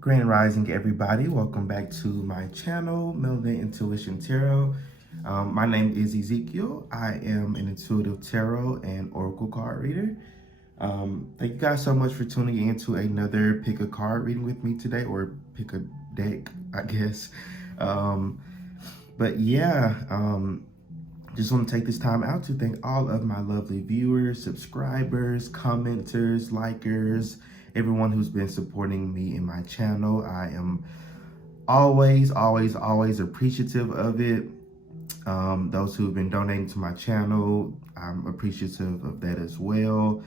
Grand Rising, everybody. Welcome back to my channel, Melanin Intuition Tarot. My name is Ezekiel. I am an intuitive tarot and oracle card reader. Thank you guys so much for tuning in to another pick a card reading with me today, or pick a deck, I guess. But yeah, just want to take this time out to thank all of my lovely viewers, subscribers, commenters, likers, everyone who's been supporting me in my channel. I am always appreciative of it. Those who have been donating to my channel, I'm appreciative of that as well.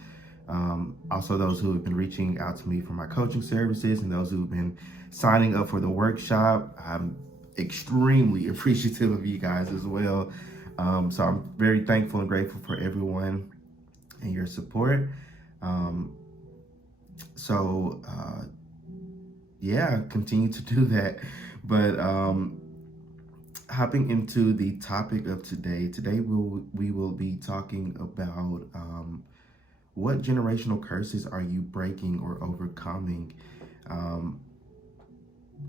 Also those who have been reaching out to me for my coaching services, and those who've been signing up for the workshop. I'm extremely appreciative of you guys as well. So I'm very thankful and grateful for everyone and your support. Yeah, continue to do that. But hopping into the topic of today, we will be talking about what generational curses are you breaking or overcoming?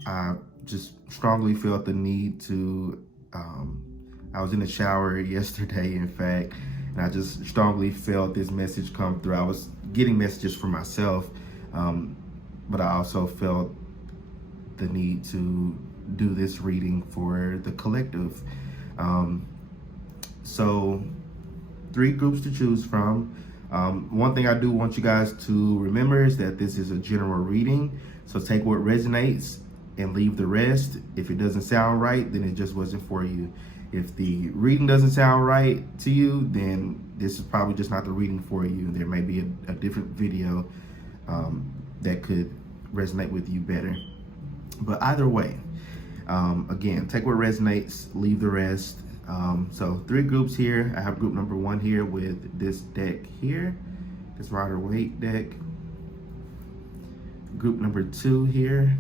I just strongly felt the need to, I was in the shower yesterday, in fact, and I just strongly felt this message come through. I was getting messages for myself, but I also felt the need to do this reading for the collective. So 3 groups to choose from. One thing I do want you guys to remember is that this is a general reading, so take what resonates and leave the rest. If it doesn't sound right, then it just wasn't for you. If the reading doesn't sound right to you, then this is probably just not the reading for you. There may be a different video that could resonate with you better. But either way, again, take what resonates, leave the rest. So 3 groups here. I have group number 1 here with this deck here, this Rider-Waite deck. Group number 2 here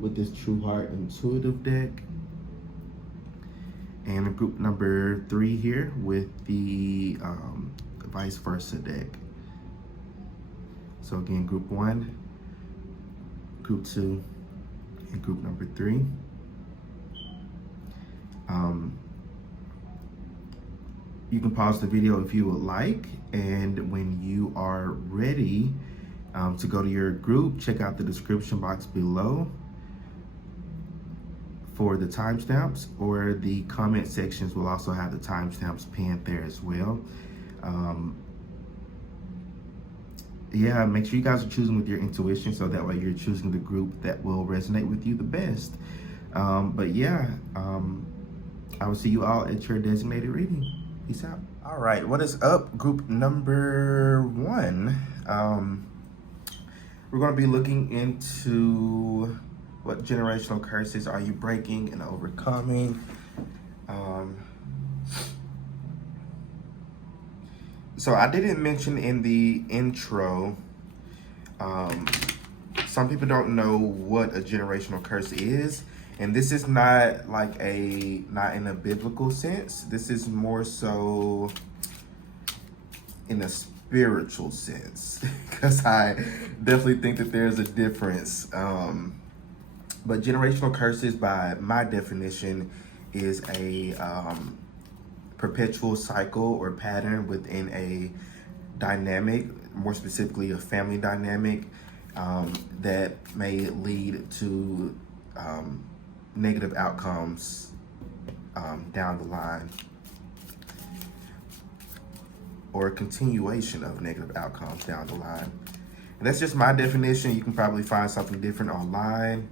with this True Heart Intuitive deck. And group number 3 here with the Vice Versa deck. So again, group 1, group 2, and group number 3. You can pause the video if you would like, and when you are ready to go to your group, check out the description box below for the timestamps, or the comment sections will also have the timestamps pinned there as well. Yeah, make sure you guys are choosing with your intuition, so that way you're choosing the group that will resonate with you the best. But yeah, I will see you all at your designated reading. Peace out. All right, what is up, group number 1? We're going to be looking into what generational curses are you breaking and overcoming. So I didn't mention in the intro, some people don't know what a generational curse is. And this is not like not in a biblical sense. This is more so in a spiritual sense, because I definitely think that there's a difference. But generational curses, by my definition, is a perpetual cycle or pattern within a dynamic, more specifically a family dynamic, that may lead to negative outcomes down the line, or a continuation of negative outcomes down the line. And that's just my definition. You can probably find something different online,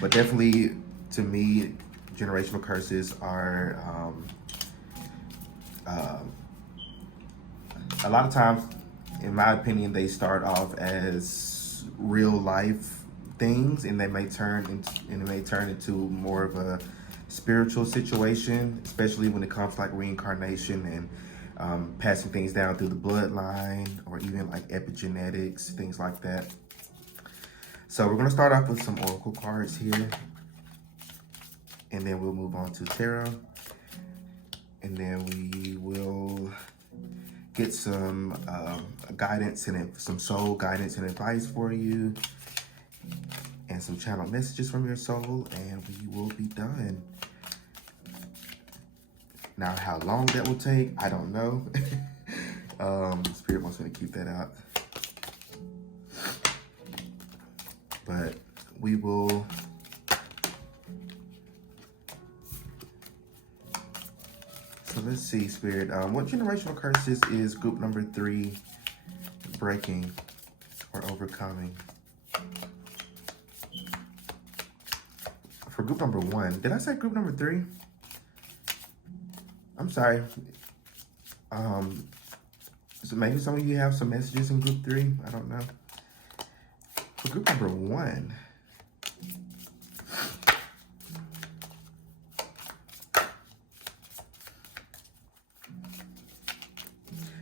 but definitely, to me, generational curses are a lot of times, in my opinion, they start off as real life things, and they may turn into more of a spiritual situation, especially when it comes to like reincarnation and passing things down through the bloodline, or even like epigenetics, things like that. So we're going to start off with some oracle cards here, and then we'll move on to tarot, and then we will get some guidance and some soul guidance and advice for you, and some channel messages from your soul, and we will be done. Now, how long that will take, I don't know. Spirit wants me to keep that out. But we will. So let's see, Spirit. What generational curses is group number 3 breaking or overcoming? For group number 1, did I say group number 3? I'm sorry. So maybe some of you have some messages in group 3. I don't know. For group number 1,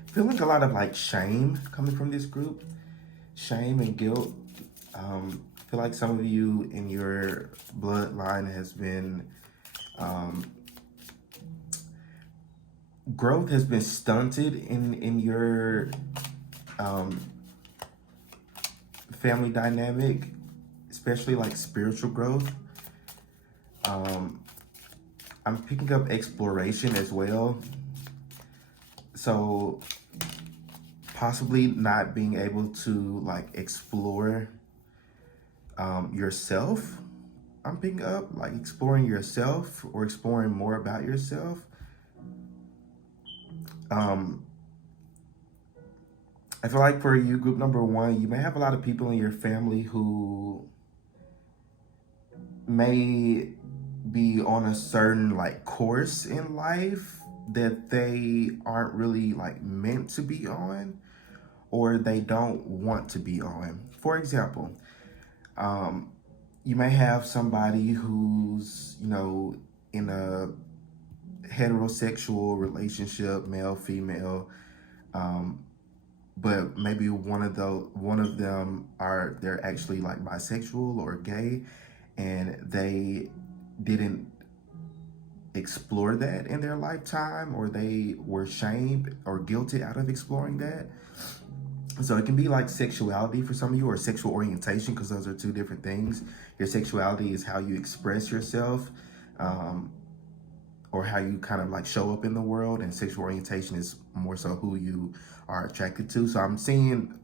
feeling a lot of like shame coming from this group, shame and guilt. I feel like some of you in your bloodline has been, growth has been stunted in your family dynamic, especially like spiritual growth. I'm picking up exploration as well. So possibly not being able to like explore yourself. I'm picking up like exploring yourself or exploring more about yourself. I feel like for you, group number 1, you may have a lot of people in your family who may be on a certain like course in life that they aren't really like meant to be on, or they don't want to be on. For example, you may have somebody who's, you know, in a heterosexual relationship, male, female, but maybe one of them they're actually like bisexual or gay, and they didn't explore that in their lifetime, or they were shamed or guilty out of exploring that. So it can be like sexuality for some of you, or sexual orientation, because those are 2 different things. Your sexuality is how you express yourself, or how you kind of like show up in the world, and sexual orientation is more so who you are attracted to. So I'm seeing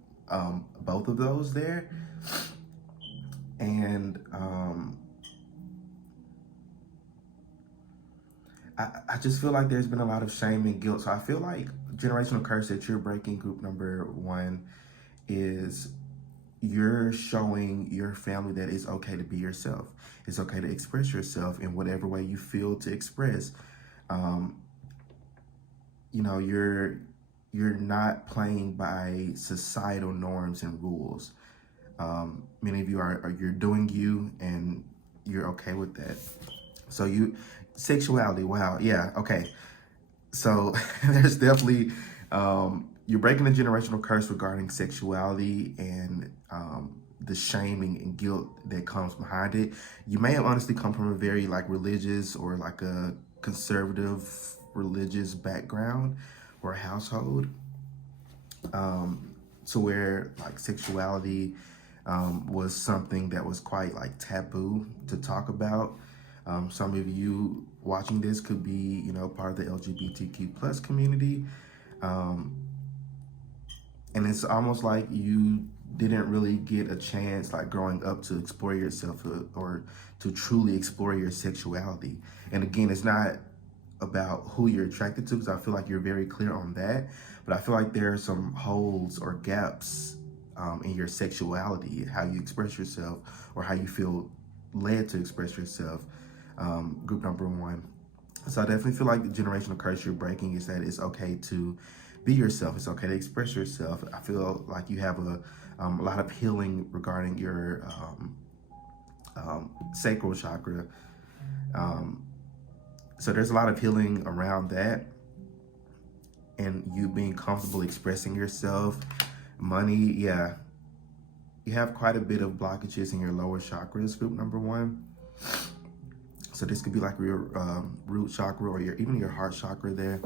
both of those there. And I just feel like there's been a lot of shame and guilt. So I feel like generational curse that you're breaking, group number 1, is you're showing your family that it's okay to be yourself. It's okay to express yourself in whatever way you feel to express. You know, you're not playing by societal norms and rules. Many of you you're doing you, and you're okay with that. So sexuality, wow, yeah, okay. So there's definitely, you're breaking the generational curse regarding sexuality and the shaming and guilt that comes behind it. You may have honestly come from a very like religious or like a conservative religious background or household, to where like sexuality was something that was quite like taboo to talk about. Some of you watching this could be, you know, part of the LGBTQ plus community. And it's almost like you didn't really get a chance like growing up to explore yourself, or to truly explore your sexuality. And again, it's not about who you're attracted to, because I feel like you're very clear on that. But I feel like there are some holes or gaps in your sexuality, how you express yourself, or how you feel led to express yourself, group number 1. So I definitely feel like the generational curse you're breaking is that it's okay to be yourself. It's okay to express yourself. I feel like you have a lot of healing regarding your sacral chakra. So there's a lot of healing around that, and you being comfortable expressing yourself. Money, yeah. You have quite a bit of blockages in your lower chakras, group number 1. So this could be like your root chakra, or even your heart chakra there.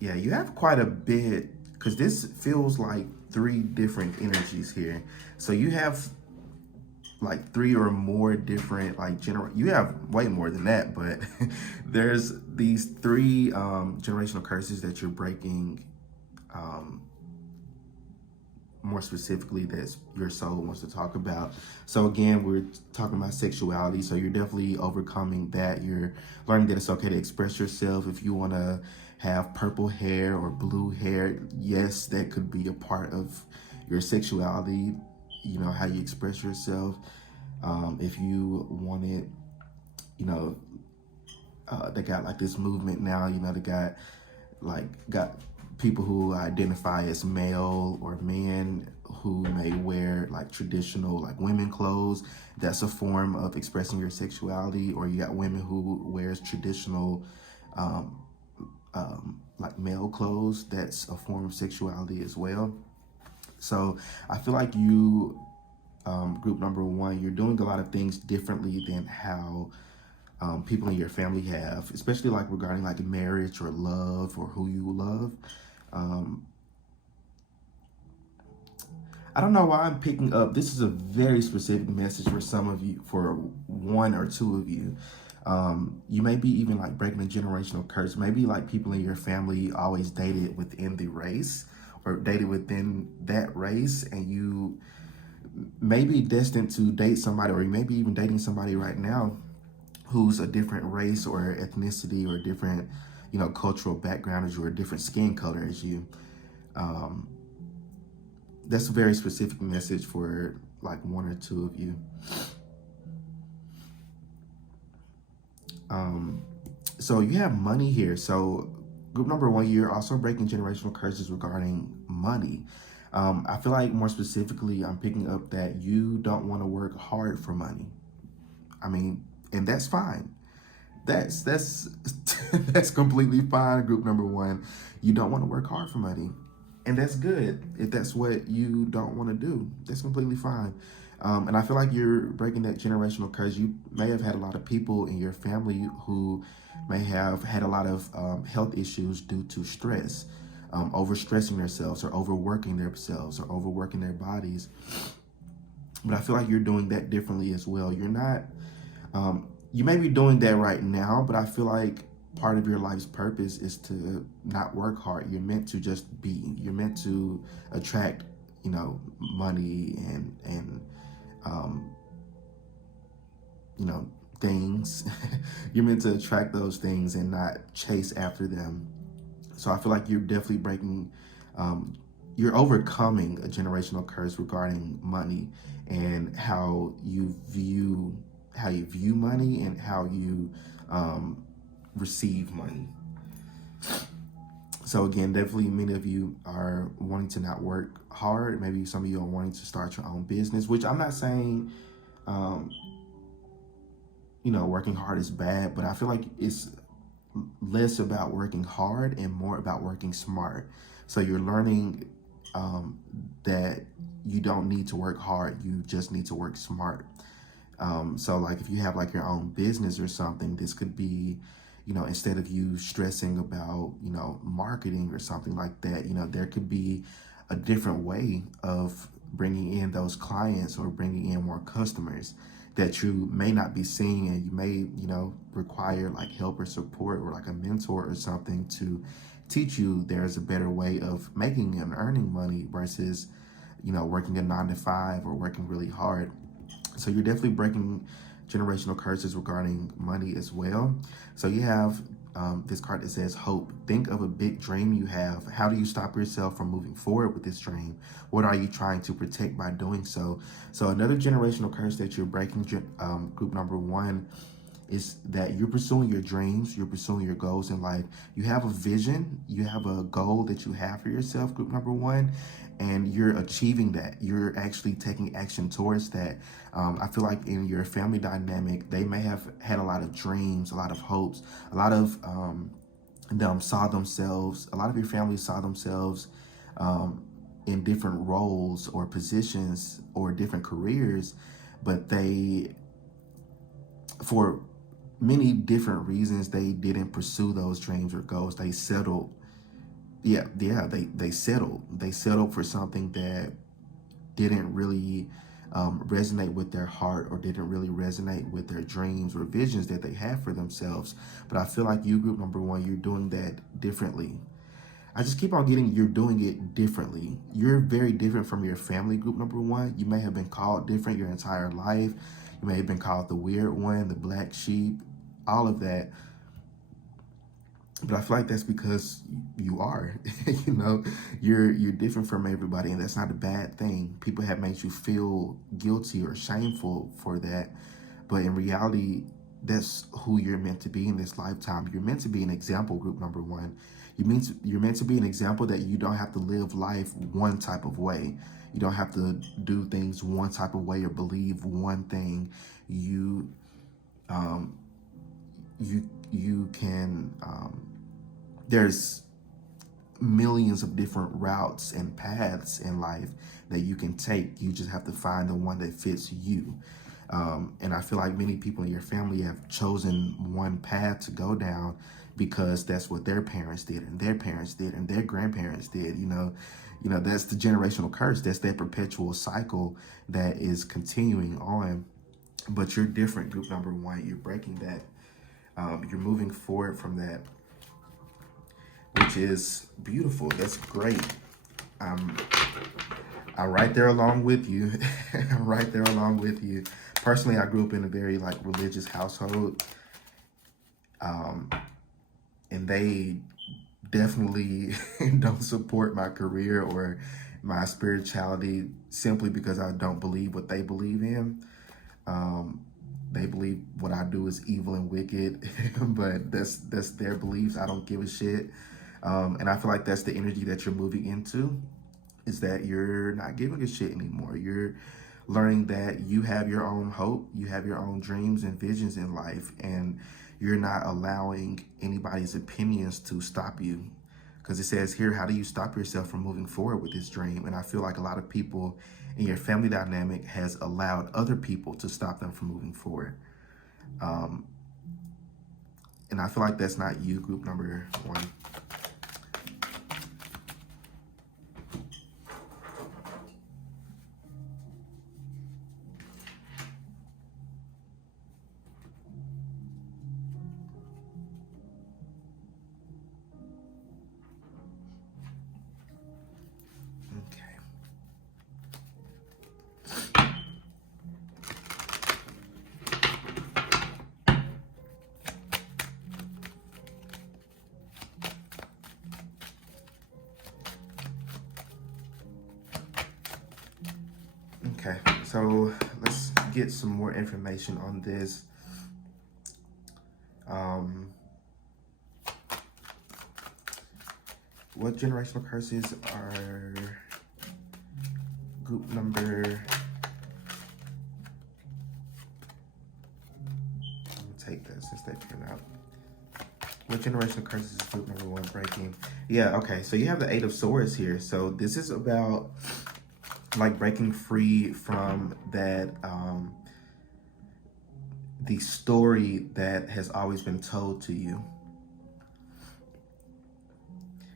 Yeah, you have quite a bit, because this feels like three different energies here. So you have like three or more different like you have way more than that, but there's these three generational curses that you're breaking, um more specifically that your soul wants to talk about. So again, we're talking about sexuality, so you're definitely overcoming that. You're learning that it's okay to express yourself. If you want to have purple hair or blue hair, yes, that could be a part of your sexuality, you know, how you express yourself. If you wanted, you know, they got like this movement now, you know, they got people who identify as male or men who may wear like traditional like women clothes. That's a form of expressing your sexuality. Or you got women who wears traditional um, like male clothes. That's a form of sexuality as well. So I feel like you, group number one, you're doing a lot of things differently than how people in your family have, especially like regarding like marriage or love or who you love. Um, I don't know why I'm picking up. This is a very specific message for some of you, for one or two of you. You may be even like breaking a generational curse. Maybe like people in your family always dated within the race or dated within that race, and you may be destined to date somebody, or you may be even dating somebody right now who's a different race or ethnicity or different, you know, cultural background as you, or a different skin color as you. Um, that's a very specific message for like one or two of you. Um, so you have money here. So group number one, you're also breaking generational curses regarding money. I feel like more specifically, I'm picking up that you don't want to work hard for money. I mean, and that's fine. That's that's completely fine. Group number one, you don't want to work hard for money, and that's good. If that's what you don't want to do, that's completely fine. And I feel like you're breaking that generational curse. You may have had a lot of people in your family who may have had a lot of health issues due to stress, overstressing themselves or overworking themselves or overworking their bodies. But I feel like you're doing that differently as well. You're not, you may be doing that right now, but I feel like part of your life's purpose is to not work hard. You're meant to just be. You're meant to attract, you know, money and um, you know, things. You're meant to attract those things and not chase after them. So I feel like you're definitely breaking, um, you're overcoming a generational curse regarding money and how you view money and how you receive money. So again, definitely many of you are wanting to not work hard. Maybe some of you are wanting to start your own business, which I'm not saying, um, you know, working hard is bad, but I feel like it's less about working hard and more about working smart. So you're learning that you don't need to work hard, you just need to work smart. So like if you have like your own business or something, this could be, you know, instead of you stressing about, you know, marketing or something like that, you know, there could be a different way of bringing in those clients or bringing in more customers that you may not be seeing, and you may, you know, require like help or support or like a mentor or something to teach you there's a better way of making and earning money versus, you know, working a 9 to 5 or working really hard. So you're definitely breaking generational curses regarding money as well. So you have this card that says hope. Think of a big dream you have. How do you stop yourself from moving forward with this dream? What are you trying to protect by doing so? So another generational curse that you're breaking, group number one, is that you're pursuing your dreams, you're pursuing your goals in life. You have a vision, you have a goal that you have for yourself, group number one, and you're achieving that. You're actually taking action towards that. I feel like in your family dynamic, they may have had a lot of dreams, a lot of hopes, a lot of them saw themselves, a lot of your family saw themselves in different roles or positions or different careers, but they, for many different reasons, they didn't pursue those dreams or goals. They settled they settled. They settled for something that didn't really resonate with their heart, or didn't really resonate with their dreams or visions that they had for themselves. But I feel like you, group number one, you're doing that differently. I just keep on getting you're doing it differently. You're very different from your family, group number one. You may have been called different your entire life. You may have been called the weird one, the black sheep, all of that. But I feel like that's because you are, you're different from everybody, and that's not a bad thing. People have made you feel guilty or shameful for that, but in reality, that's who you're meant to be in this lifetime. You're meant to be an example, group number one. You're meant to be an example that you don't have to live life one type of way. You don't have to do things one type of way or believe one thing. You you can there's millions of different routes and paths in life that you can take. You just have to find the one that fits you. And I feel like many people in your family have chosen one path to go down because that's what their parents did, and their parents did, and their grandparents did. That's the generational curse. That's that perpetual cycle that is continuing on. But you're different, group number one. You're breaking that. You're moving forward from that, which is beautiful. That's great. I'm right there along with you. I'm right there along with you. Personally, I grew up in a very religious household. And they definitely don't support my career or my spirituality simply because I don't believe what they believe in. They believe what I do is evil and wicked, but that's their beliefs. I don't give a shit. And I feel like that's the energy that you're moving into, is that you're not giving a shit anymore. You're learning that you have your own hope, you have your own dreams and visions in life, and you're not allowing anybody's opinions to stop you. Because it says here, how do you stop yourself from moving forward with this dream? And I feel like a lot of people in your family dynamic has allowed other people to stop them from moving forward. And I feel like that's not you, group number one. Okay, so let's get some more information on this. What generational curses are group number? Let me take that since they came out. What generational curses is group number one breaking? Yeah, okay, so you have the Eight of Swords here. So this is about breaking free from that the story that has always been told to you.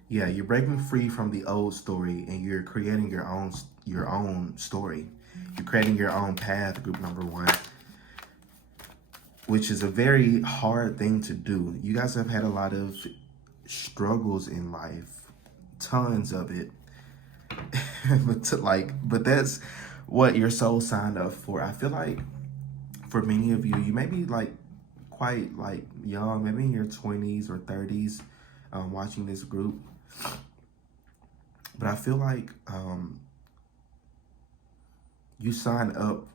Yeah, you're breaking free from the old story and you're creating your own story. You're creating your own path, group number one, which is a very hard thing to do. You guys have had a lot of struggles in life, tons of it. but that's what your soul signed up for. I feel like for many of you, you may be quite young, maybe in your 20s or 30s, watching this group. But I feel like you sign up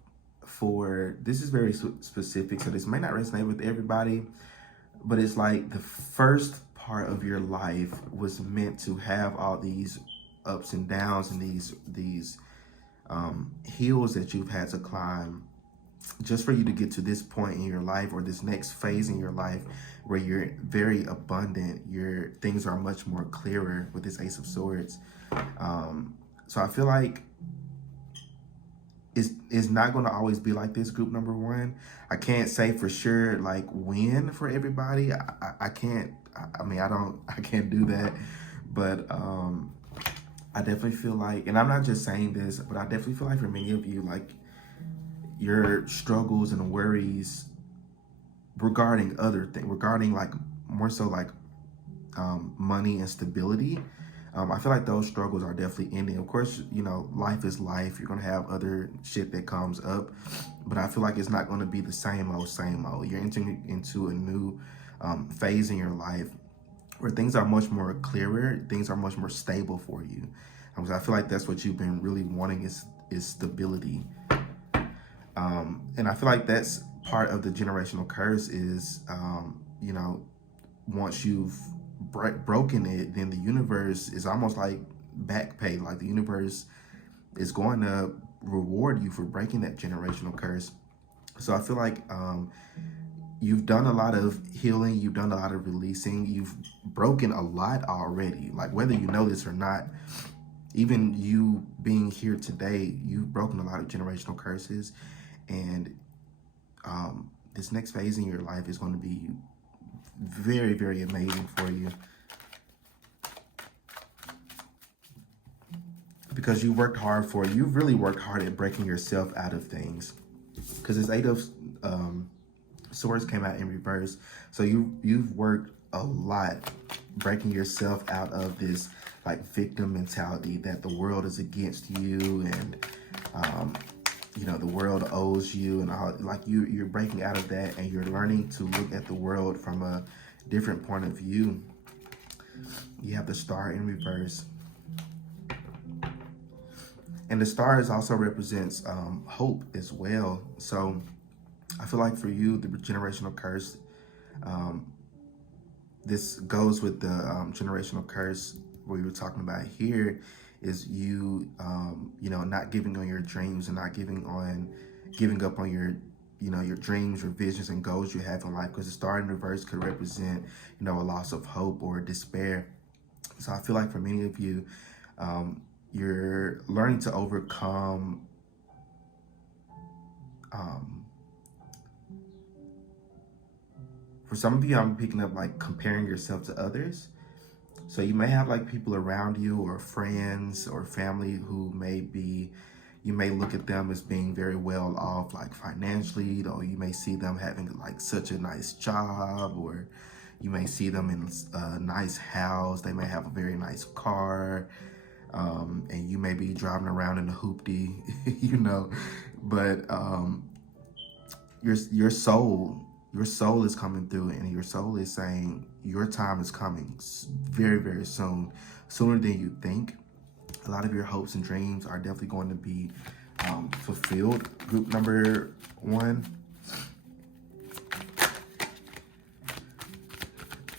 for, this is very specific, so this may not resonate with everybody, but it's like the first part of your life was meant to have all these ups and downs and these hills that you've had to climb just for you to get to this point in your life, or this next phase in your life where you're very abundant, your things are much more clearer with this Ace of Swords. So I feel like it's not going to always be like this, group number one. I can't say for sure when for everybody. I can't do that. But I definitely feel like, and I'm not just saying this, but I definitely feel like for many of you, like your struggles and worries regarding other things, regarding like more so like money and stability. I feel like those struggles are definitely ending. Of course, you know, life is life. You're going to have other shit that comes up, but I feel like it's not going to be the same old, same old. You're entering into a new phase in your life where things are much more clearer, things are much more stable for you. So I feel like that's what you've been really wanting is stability. And I feel like that's part of the generational curse is, you know, once you've broken it, then the universe is almost like back pay. Like the universe is going to reward you for breaking that generational curse. So I feel like you've done a lot of healing, you've done a lot of releasing, you've broken a lot already. Like whether you know this or not, even you being here today, you've broken a lot of generational curses. And this next phase in your life is going to be very, very amazing for you. Because you worked hard for it. You've really worked hard at breaking yourself out of things. Because this Eight of Swords came out in reverse. So you've worked a lot breaking yourself out of this like victim mentality that the world is against you and you know, the world owes you and all. Like you're breaking out of that and you're learning to look at the world from a different point of view. You have the Star in reverse. And the stars also represents hope as well. So I feel like for you, the generational curse, this goes with the generational curse we were talking about here, is you, you know, not giving on your dreams and not giving up on your, you know, your dreams, your visions and goals you have in life. Because the star in reverse could represent, you know, a loss of hope or despair. So I feel like for many of you, you're learning to overcome for some of you, I'm picking up like comparing yourself to others. So you may have like people around you or friends or family who you may look at them as being very well off, like financially, or you may see them having like such a nice job, or you may see them in a nice house. They may have a very nice car. And you may be driving around in a hoopty, you know, but your soul is coming through, and your soul is saying your time is coming very, very soon, sooner than you think. A lot of your hopes and dreams are definitely going to be fulfilled. Group number 1.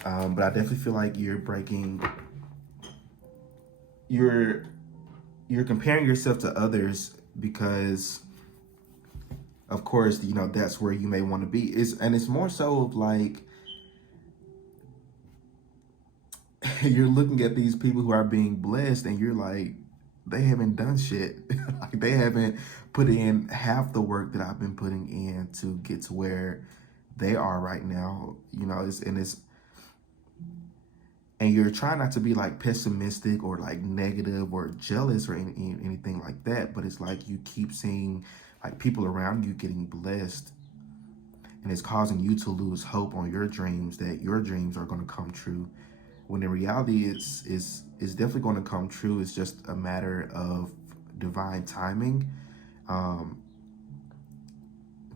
But I definitely feel like you're comparing yourself to others because, of course, you know, that's where you may want to be. And it's more so of like, you're looking at these people who are being blessed and you're like, they haven't done shit. Like they haven't put in half the work that I've been putting in to get to where they are right now. You know, and you're trying not to be like pessimistic or like negative or jealous or anything like that. But it's like you keep seeing like people around you getting blessed, and it's causing you to lose hope on your dreams, that your dreams are going to come true. When in reality, it's definitely going to come true. It's just a matter of divine timing.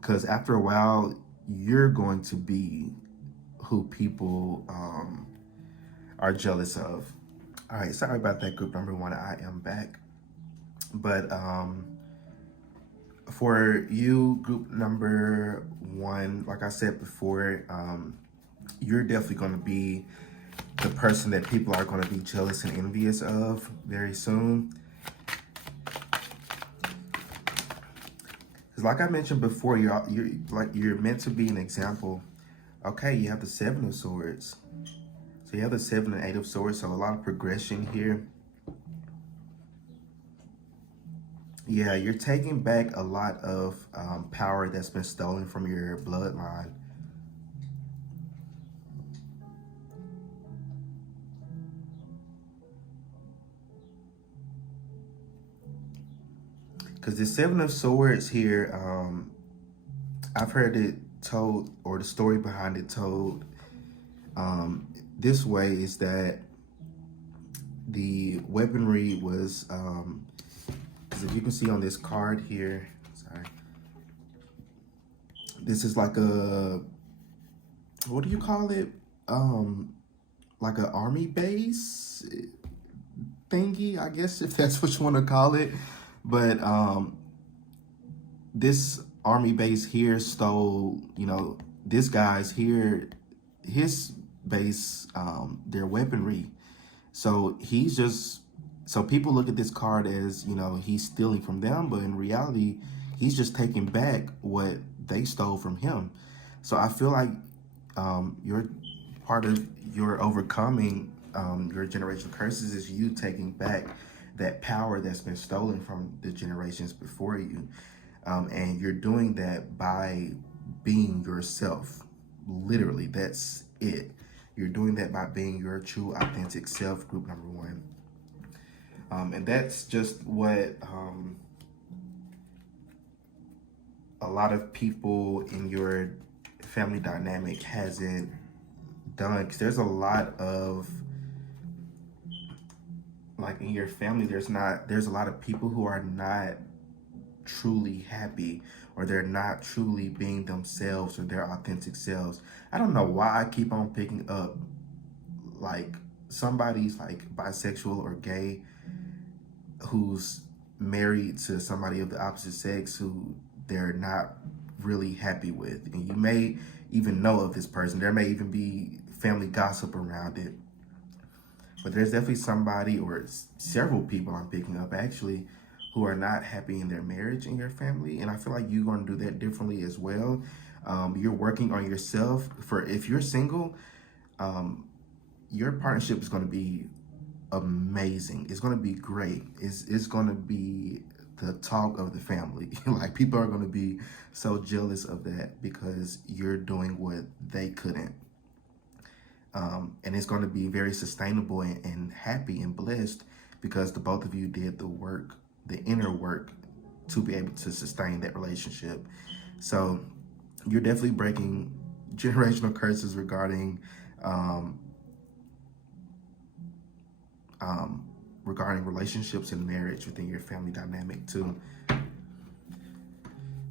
Because after a while, you're going to be who people are jealous of. All right, sorry about that, group number 1. I am back. But for you, group number 1, like I said before, you're definitely going to be the person that people are going to be jealous and envious of very soon. Because like I mentioned before, you're meant to be an example. Okay, you have the 7 of Swords. So you have the 7 and 8 of Swords, so a lot of progression here. Yeah, you're taking back a lot of power that's been stolen from your bloodline. Because the Seven of Swords here, I've heard it told, or the story behind it told, this way is that the weaponry was, as if you can see on this card here, sorry, this is like a, what do you call it? Like an army base thingy, I guess, if that's what you want to call it. But this army base here stole, you know, this guy's here, his base, their weaponry. So he's just, so people look at this card as, you know, he's stealing from them, but in reality, he's just taking back what they stole from him. So I feel like you're part of your overcoming your generational curses is you taking back that power that's been stolen from the generations before you. And you're doing that by being yourself. Literally, that's it. You're doing that by being your true, authentic self, group number one. And that's just what a lot of people in your family dynamic hasn't done. Because there's a lot of, like in your family, there's a lot of people who are not truly happy, or they're not truly being themselves or their authentic selves. I don't know why I keep on picking up like somebody's like bisexual or gay who's married to somebody of the opposite sex who they're not really happy with. And you may even know of this person. There may even be family gossip around it. But there's definitely somebody or several people I'm picking up actually who are not happy in their marriage and your family. And I feel like you're going to do that differently as well. You're working on yourself. For if you're single, your partnership is going to be amazing. It's going to be great. It's going to be the talk of the family. Like people are going to be so jealous of that because you're doing what they couldn't. And it's going to be very sustainable and happy and blessed because the both of you did the work, the inner work, to be able to sustain that relationship. So you're definitely breaking generational curses regarding regarding relationships and marriage within your family dynamic too.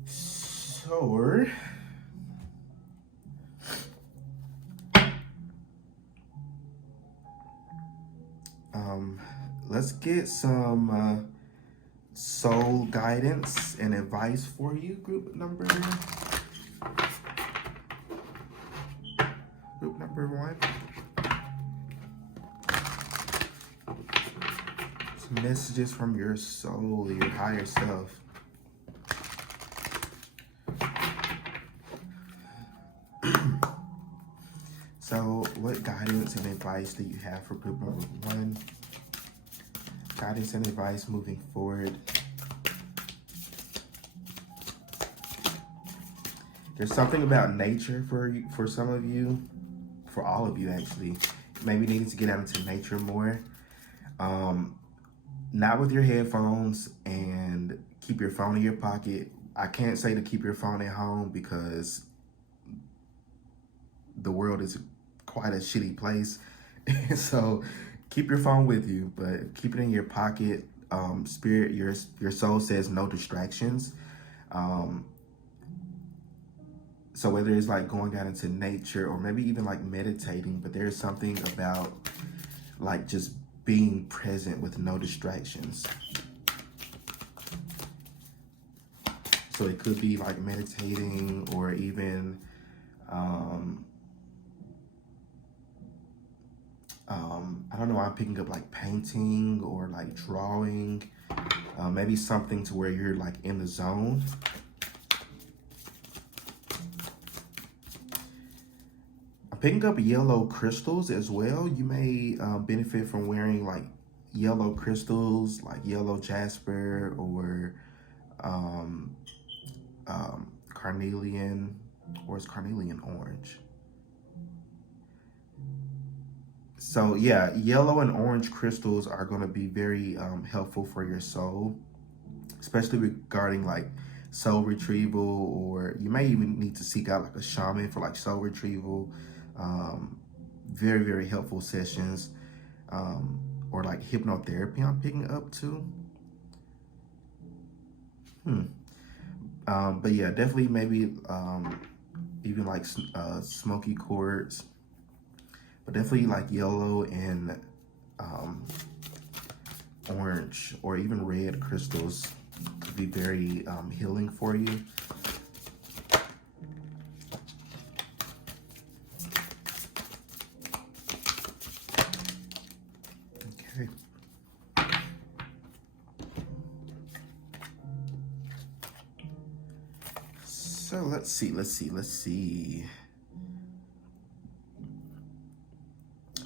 So let's get some soul guidance and advice for you, group number one. Some messages from your soul, your higher self. So what guidance and advice do you have for group number one? Guidance and advice moving forward. There's something about nature for some of you, for all of you actually. Maybe needing to get out into nature more. Not with your headphones, and keep your phone in your pocket. I can't say to keep your phone at home because the world is quite a shitty place. So keep your phone with you, but keep it in your pocket. Spirit, your soul says no distractions. So whether it's like going out into nature or maybe even like meditating, but there's something about like just being present with no distractions. So it could be like meditating or even I don't know, I'm picking up like painting or like drawing, maybe something to where you're like in the zone. I'm picking up yellow crystals as well. You may benefit from wearing like yellow crystals, like yellow jasper or carnelian, or it's carnelian orange. So yeah, yellow and orange crystals are going to be very helpful for your soul. especially regarding like soul retrieval, or you may even need to seek out like a shaman for like soul retrieval. Very, very helpful sessions, or like hypnotherapy I'm picking up too. But yeah, definitely maybe even like smoky quartz, but definitely like yellow and orange or even red crystals could be very healing for you. Okay. So let's see.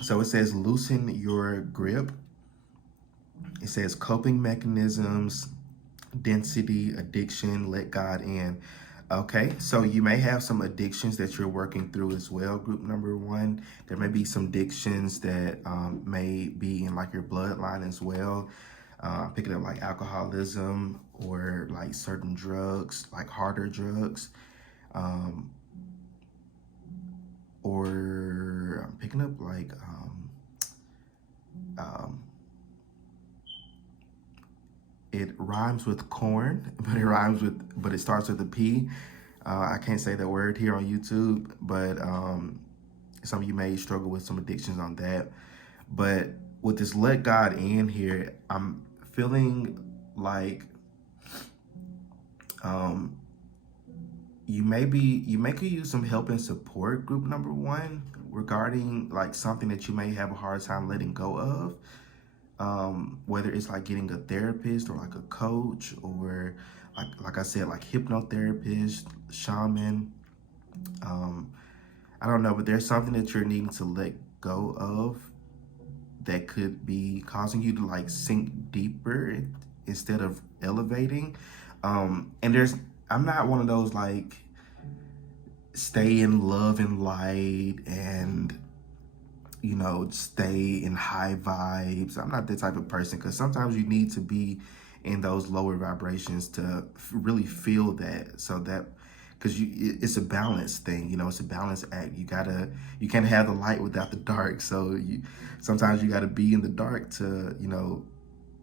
So it says loosen your grip. It says coping mechanisms, density, addiction, let God in. Okay, so you may have some addictions that you're working through as well, group number one. There may be some addictions that may be in like your bloodline as well. Picking up like alcoholism or like certain drugs, like harder drugs. Or I'm picking up like it rhymes with corn, but it starts with a P. I can't say that word here on YouTube, but some of you may struggle with some addictions on that. But with this let God in here, I'm feeling like you may could use some help and support, group number one, regarding like something that you may have a hard time letting go of. Whether it's like getting a therapist or like a coach, or like I said, like hypnotherapist, shaman. I don't know, but there's something that you're needing to let go of that could be causing you to like sink deeper instead of elevating. And I'm not one of those like stay in love and light and stay in high vibes. I'm not that type of person, because sometimes you need to be in those lower vibrations to really feel that. So that, because it's a balance thing, it's a balance act. You can't have the light without the dark. So sometimes you gotta be in the dark to,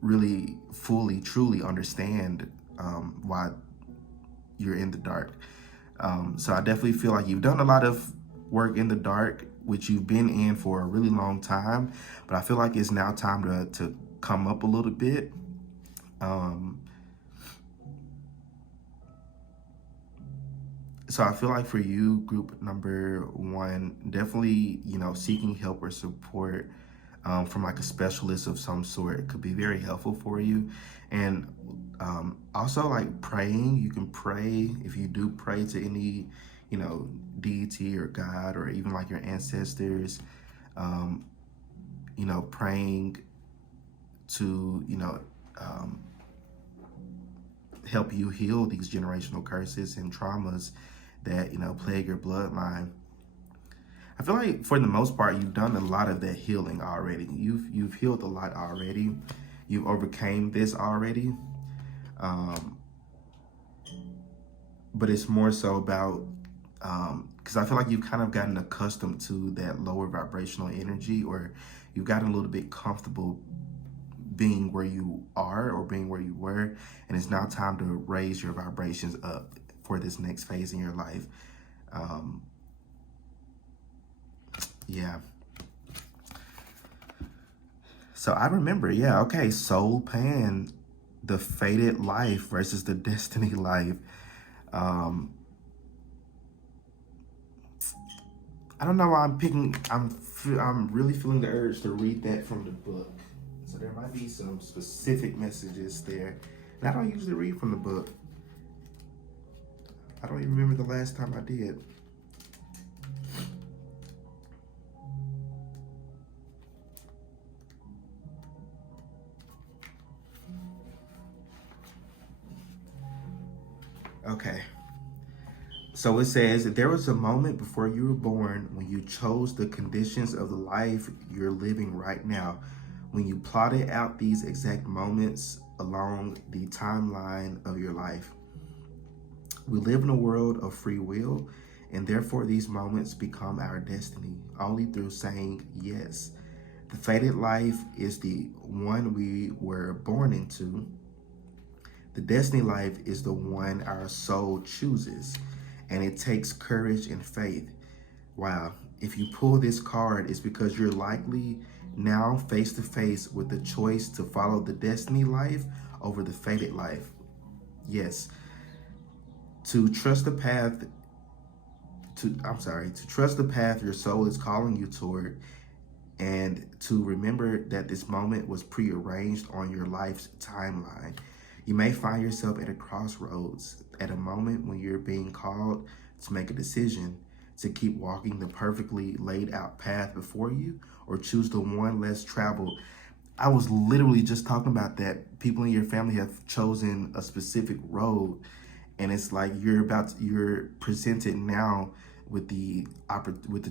really fully, truly understand why you're in the dark. So I definitely feel like you've done a lot of work in the dark, which you've been in for a really long time, but I feel like it's now time to come up a little bit. So I feel like for you, group number one, definitely, seeking help or support from like a specialist of some sort could be very helpful for you. And also like praying, you can pray. If you do pray to any, deity or God, or even like your ancestors, praying to, help you heal these generational curses and traumas that, plague your bloodline. I feel like for the most part, you've done a lot of that healing already. You've healed a lot already. You've overcame this already. But it's more so about, because I feel like you've kind of gotten accustomed to that lower vibrational energy, or you've gotten a little bit comfortable being where you are or being where you were, and it's now time to raise your vibrations up for this next phase in your life. Yeah. So I remember, okay, Soul Pan, the fated life versus the destiny life. I don't know why I'm really feeling the urge to read that from the book. So there might be some specific messages there. And I don't usually read from the book. I don't even remember the last time I did. Okay. So it says that there was a moment before you were born when you chose the conditions of the life you're living right now. When you plotted out these exact moments along the timeline of your life. We live in a world of free will, and therefore these moments become our destiny only through saying yes. The fated life is the one we were born into. The destiny life is the one our soul chooses, and it takes courage and faith. Wow. If you pull this card, it's because you're likely now face to face with the choice to follow the destiny life over the fated life. Yes. To trust the path to trust the path your soul is calling you toward, and to remember that this moment was prearranged on your life's timeline. You may find yourself at a crossroads, at a moment when you're being called to make a decision, to keep walking the perfectly laid out path before you, or choose the one less traveled. I was literally just talking about that. People in your family have chosen a specific road, and it's like you're presented now with the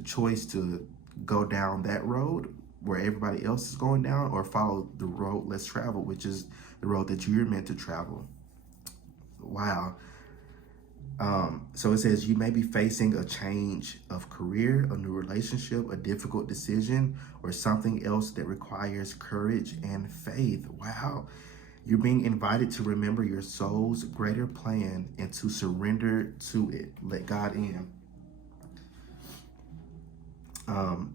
choice to go down that road where everybody else is going down, or follow the road less traveled, which is the road that you're meant to travel. Wow. So it says you may be facing a change of career, a new relationship, a difficult decision, or something else that requires courage and faith. Wow. You're being invited to remember your soul's greater plan and to surrender to it. Let God in.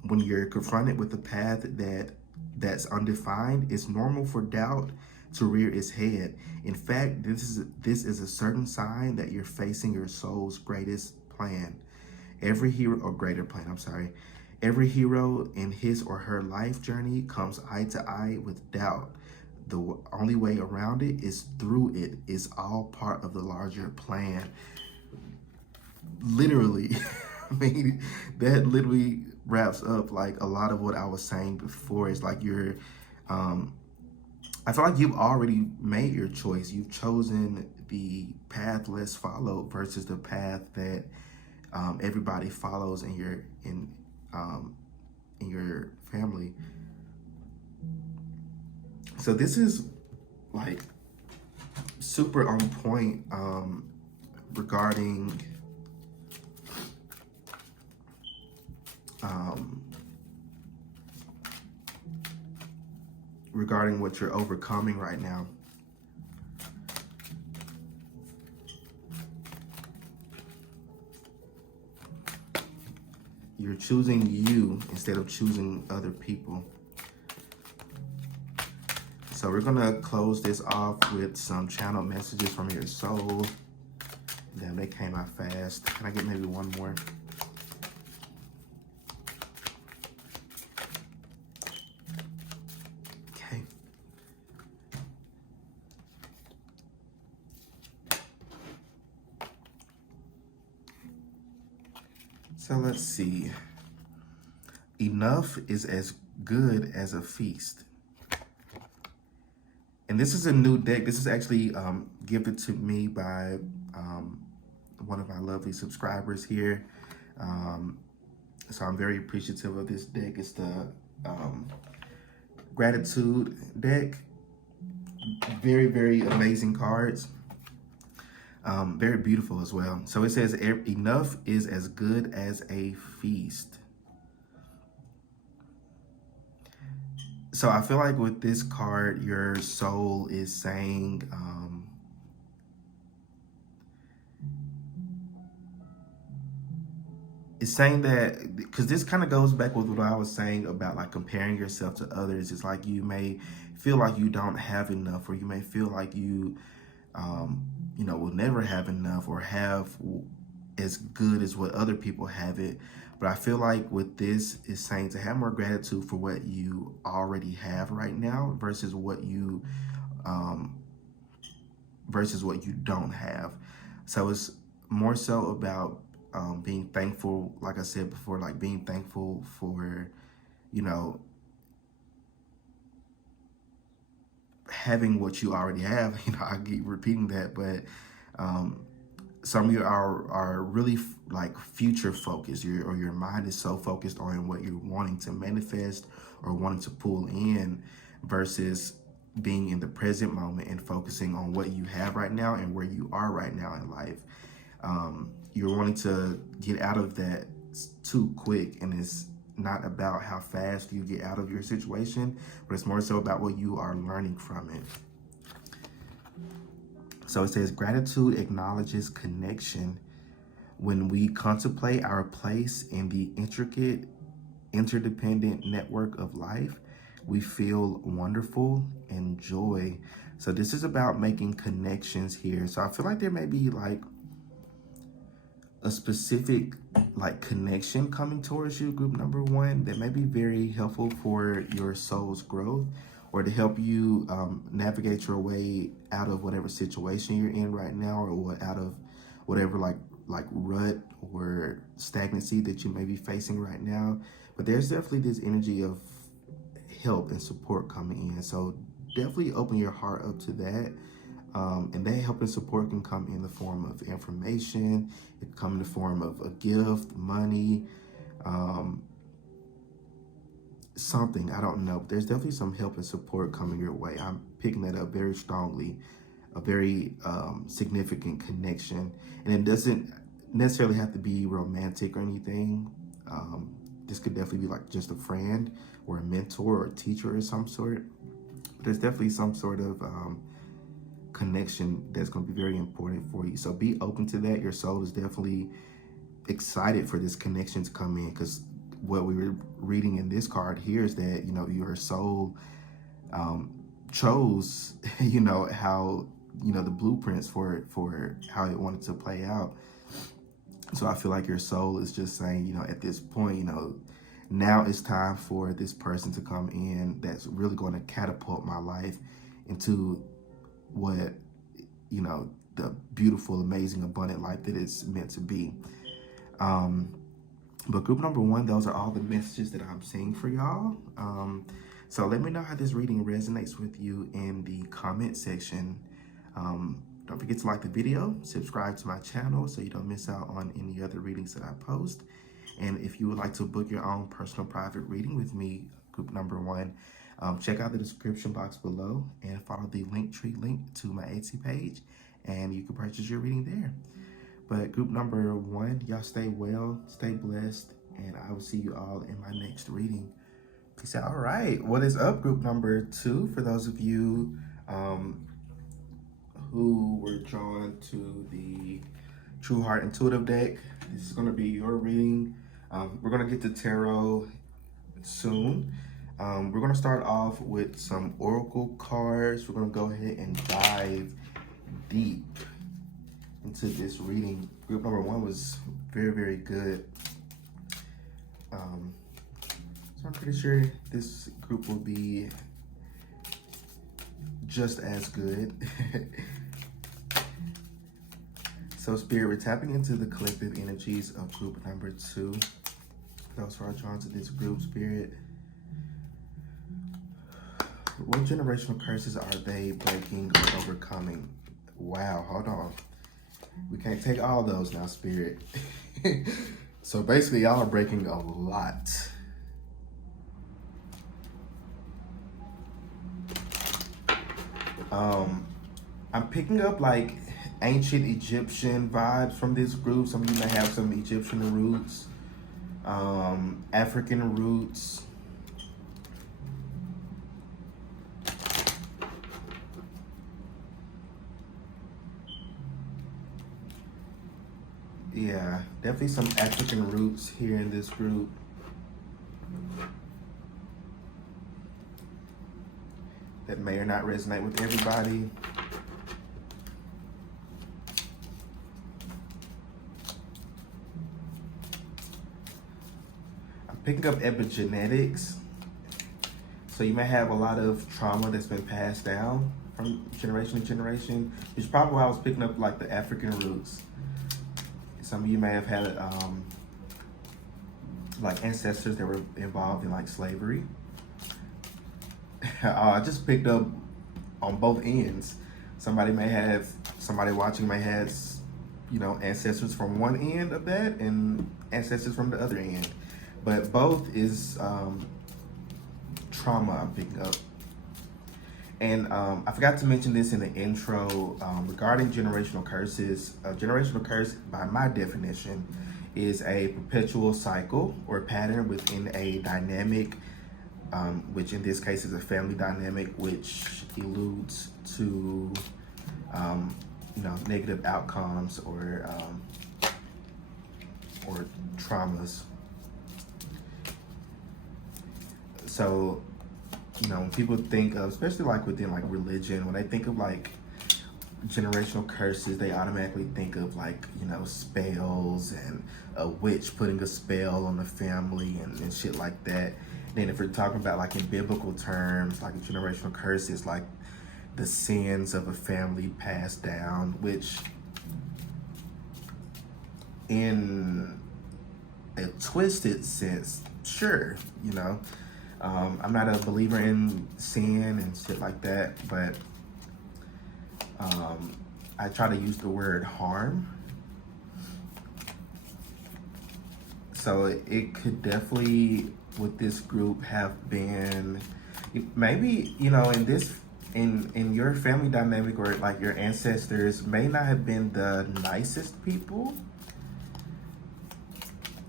When you're confronted with a path that's undefined, it's normal for doubt to rear its head. In fact, this is a certain sign that you're facing your soul's greatest plan. Every hero, or greater plan, I'm sorry. Every hero in his or her life journey comes eye to eye with doubt. The only way around it is through it. It's all part of the larger plan. Literally. I mean, that literally wraps up like a lot of what I was saying before. It's like I feel like you've already made your choice. You've chosen the path less followed versus the path that everybody follows in your family. So this is like super on point regarding regarding what you're overcoming right now. You're choosing you instead of choosing other people. So we're gonna close this off with some channel messages from your soul. Damn, they came out fast. Can I get maybe one more? Okay. So let's see. Enough is as good as a feast. And this is a new deck. This is actually gifted to me by one of my lovely subscribers here. So I'm very appreciative of this deck. It's the Gratitude deck. Very, very amazing cards. Very beautiful as well. So it says, enough is as good as a feast. So I feel like with this card, your soul is saying, it's saying that, because this kind of goes back with what I was saying about like comparing yourself to others. It's like you may feel like you don't have enough, or you may feel like you, will never have enough or have as good as what other people have it. But I feel like with this is saying to have more gratitude for what you already have right now versus what you don't have. So it's more so about being thankful, like I said before, like being thankful for, having what you already have. I keep repeating that, but some of you are really like future focused, or your mind is so focused on what you're wanting to manifest or wanting to pull in versus being in the present moment and focusing on what you have right now and where you are right now in life. You're wanting to get out of that too quick, and it's not about how fast you get out of your situation, but it's more so about what you are learning from it. So it says, gratitude acknowledges connection. When we contemplate our place in the intricate, interdependent network of life, we feel wonderful and joy. So this is about making connections here. So I feel like there may be like a specific like connection coming towards you, group number one, that may be very helpful for your soul's growth, or to help you navigate your way out of whatever situation you're in right now, or out of whatever like rut or stagnancy that you may be facing right now. But there's definitely this energy of help and support coming in. So definitely open your heart up to that. And that help and support can come in the form of information. It can come in the form of a gift, money, something, I don't know. But there's definitely some help and support coming your way. I'm picking that up very strongly, a very significant connection. And it doesn't necessarily have to be romantic or anything. This could definitely be like just a friend or a mentor or a teacher or some sort. But there's definitely some sort of connection that's going to be very important for you. So be open to that. Your soul is definitely excited for this connection to come in, because what we were reading in this card here is that, you know, your soul chose, you know, how, you know, the blueprints for how it wanted to play out. So I feel like your soul is just saying, you know, at this point, you know, now it's time for this person to come in that's really going to catapult my life into what, you know, the beautiful, amazing, abundant life that it's meant to be. But group number one, those are all the messages that I'm seeing for y'all. So let me know how this reading resonates with you in the comment section. Don't forget to like the video, subscribe to my channel so you don't miss out on any other readings that I post. And if you would like to book your own personal private reading with me, group number one, check out the description box below and follow the Linktree link to my Etsy page, and you can purchase your reading there. But group number one, y'all stay well, stay blessed, and I will see you all in my next reading. Peace out. All right, what is up, group number two? For those of you who were drawn to the True Heart Intuitive deck, this is going to be your reading. We're going to get to tarot soon. We're going to start off with some oracle cards. We're going to go ahead and dive deep into this reading. Group number one was very, very good. So I'm pretty sure this group will be just as good. So Spirit, we're tapping into the collective energies of group number two. Those who are drawn to this group, Spirit, what generational curses are they breaking or overcoming? Wow, hold on. We can't take all those now, Spirit. So basically, y'all are breaking a lot. I'm picking up like ancient Egyptian vibes from this group. Some of you may have some Egyptian roots, African roots. Yeah, definitely some African roots here in this group. That may or not resonate with everybody. I'm picking up epigenetics. So you may have a lot of trauma that's been passed down from generation to generation, which is probably why I was picking up like the African roots. Some of you may have had like ancestors that were involved in like slavery. I just picked up on both ends. Somebody watching may have, you know, ancestors from one end of that and ancestors from the other end. But both is trauma I'm picking up. And I forgot to mention this in the intro regarding generational curses. A generational curse, by my definition, is a perpetual cycle or pattern within a dynamic, which in this case is a family dynamic, which alludes to negative outcomes or traumas. So, when people think of, especially like within like religion, when they think of like generational curses, they automatically think of like, spells and a witch putting a spell on the family and shit like that. Then if we're talking about like in biblical terms, like a generational curse is like the sins of a family passed down, which in a twisted sense, sure, I'm not a believer in sin and shit like that, but I try to use the word harm. So it could definitely, with this group, have been maybe, in your family dynamic or like your ancestors may not have been the nicest people.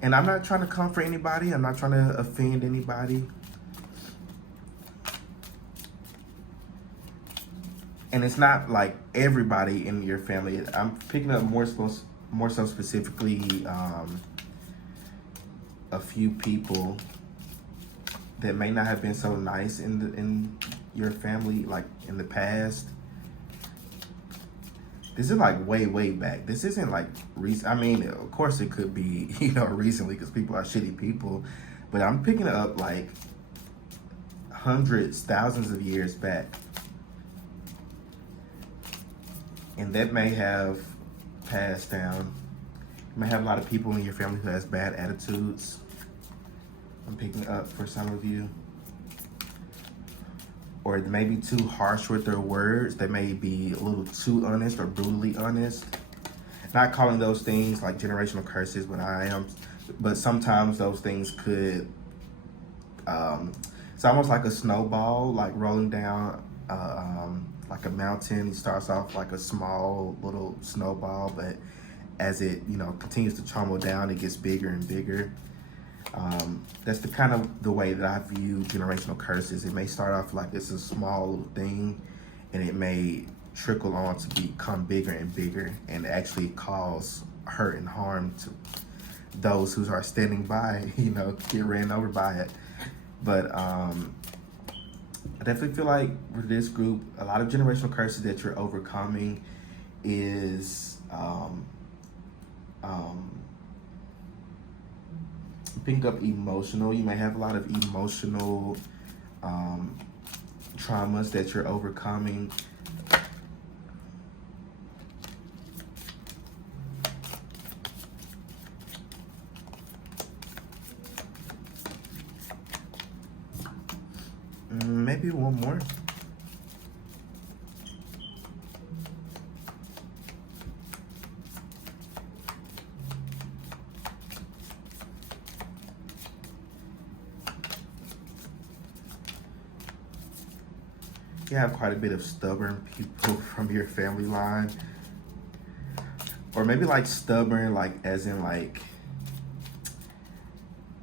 And I'm not trying to comfort anybody. I'm not trying to offend anybody. And it's not like everybody in your family. I'm picking up more so specifically a few people that may not have been so nice in your family, like in the past. This is like way back. This isn't like recent. I mean, of course it could be, recently because people are shitty people. But I'm picking up like hundreds, thousands of years back. And that may have passed down. You may have a lot of people in your family who has bad attitudes. I'm picking up for some of you. Or they may be too harsh with their words. They may be a little too honest or brutally honest. Not calling those things like generational curses, but sometimes those things could, it's almost like a snowball, like rolling down like a mountain. It starts off like a small little snowball, but as it, continues to tumble down, it gets bigger and bigger. That's the kind of the way that I view generational curses. It may start off like it's a small little thing, and it may trickle on to become bigger and bigger and actually cause hurt and harm to those who are standing by, get ran over by it. But I definitely feel like with this group, a lot of generational curses that you're overcoming is pick up emotional. You may have a lot of emotional traumas that you're overcoming. Maybe one more. You have quite a bit of stubborn people from your family line. Or maybe like stubborn, like as in like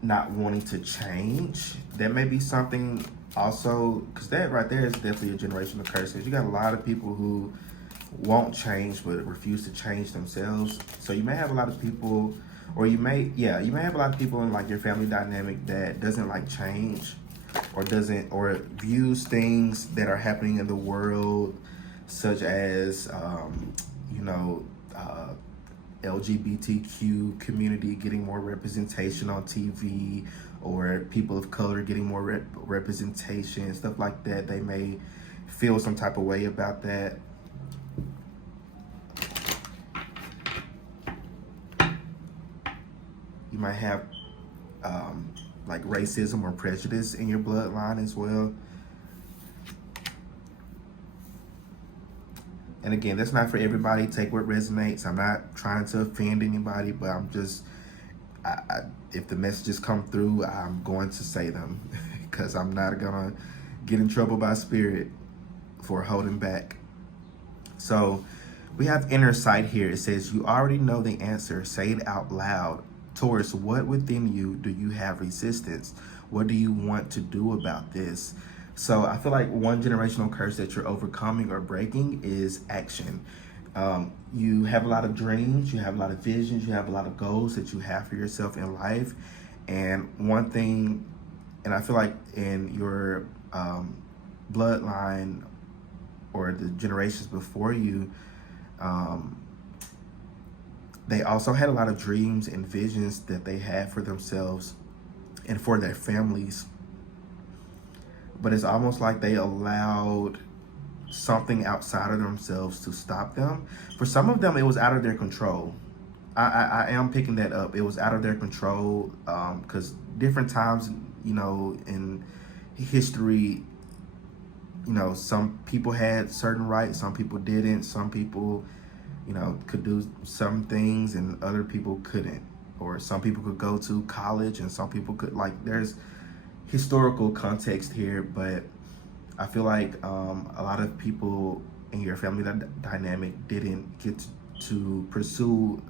not wanting to change. That may be something also, because that right there is definitely a generational curse. You got a lot of people who won't change but refuse to change themselves. So you may have a lot of people, or you may have a lot of people in like your family dynamic that doesn't like change, or views things that are happening in the world, such as LGBTQ community getting more representation on TV, or people of color getting more representation, stuff like that. They may feel some type of way about that. You might have like racism or prejudice in your bloodline as well. And again, that's not for everybody. Take what resonates. I'm not trying to offend anybody, but I'm just, if the messages come through, I'm going to say them because I'm not going to get in trouble by spirit for holding back. So we have inner sight here. It says, you already know the answer. Say it out loud. Taurus, what within you do you have resistance? What do you want to do about this? So I feel like one generational curse that you're overcoming or breaking is action. You have a lot of dreams, you have a lot of visions, you have a lot of goals that you have for yourself in life. And one thing, and I feel like in your bloodline or the generations before you, they also had a lot of dreams and visions that they had for themselves and for their families. But it's almost like they allowed something outside of themselves to stop them. For some of them, it was out of their control. I am picking that up. It was out of their control because different times, in history, some people had certain rights, some people didn't, some people, could do some things and other people couldn't, or some people could go to college and some people could, there's historical context here, but I feel like a lot of people in your family dynamic didn't get to pursue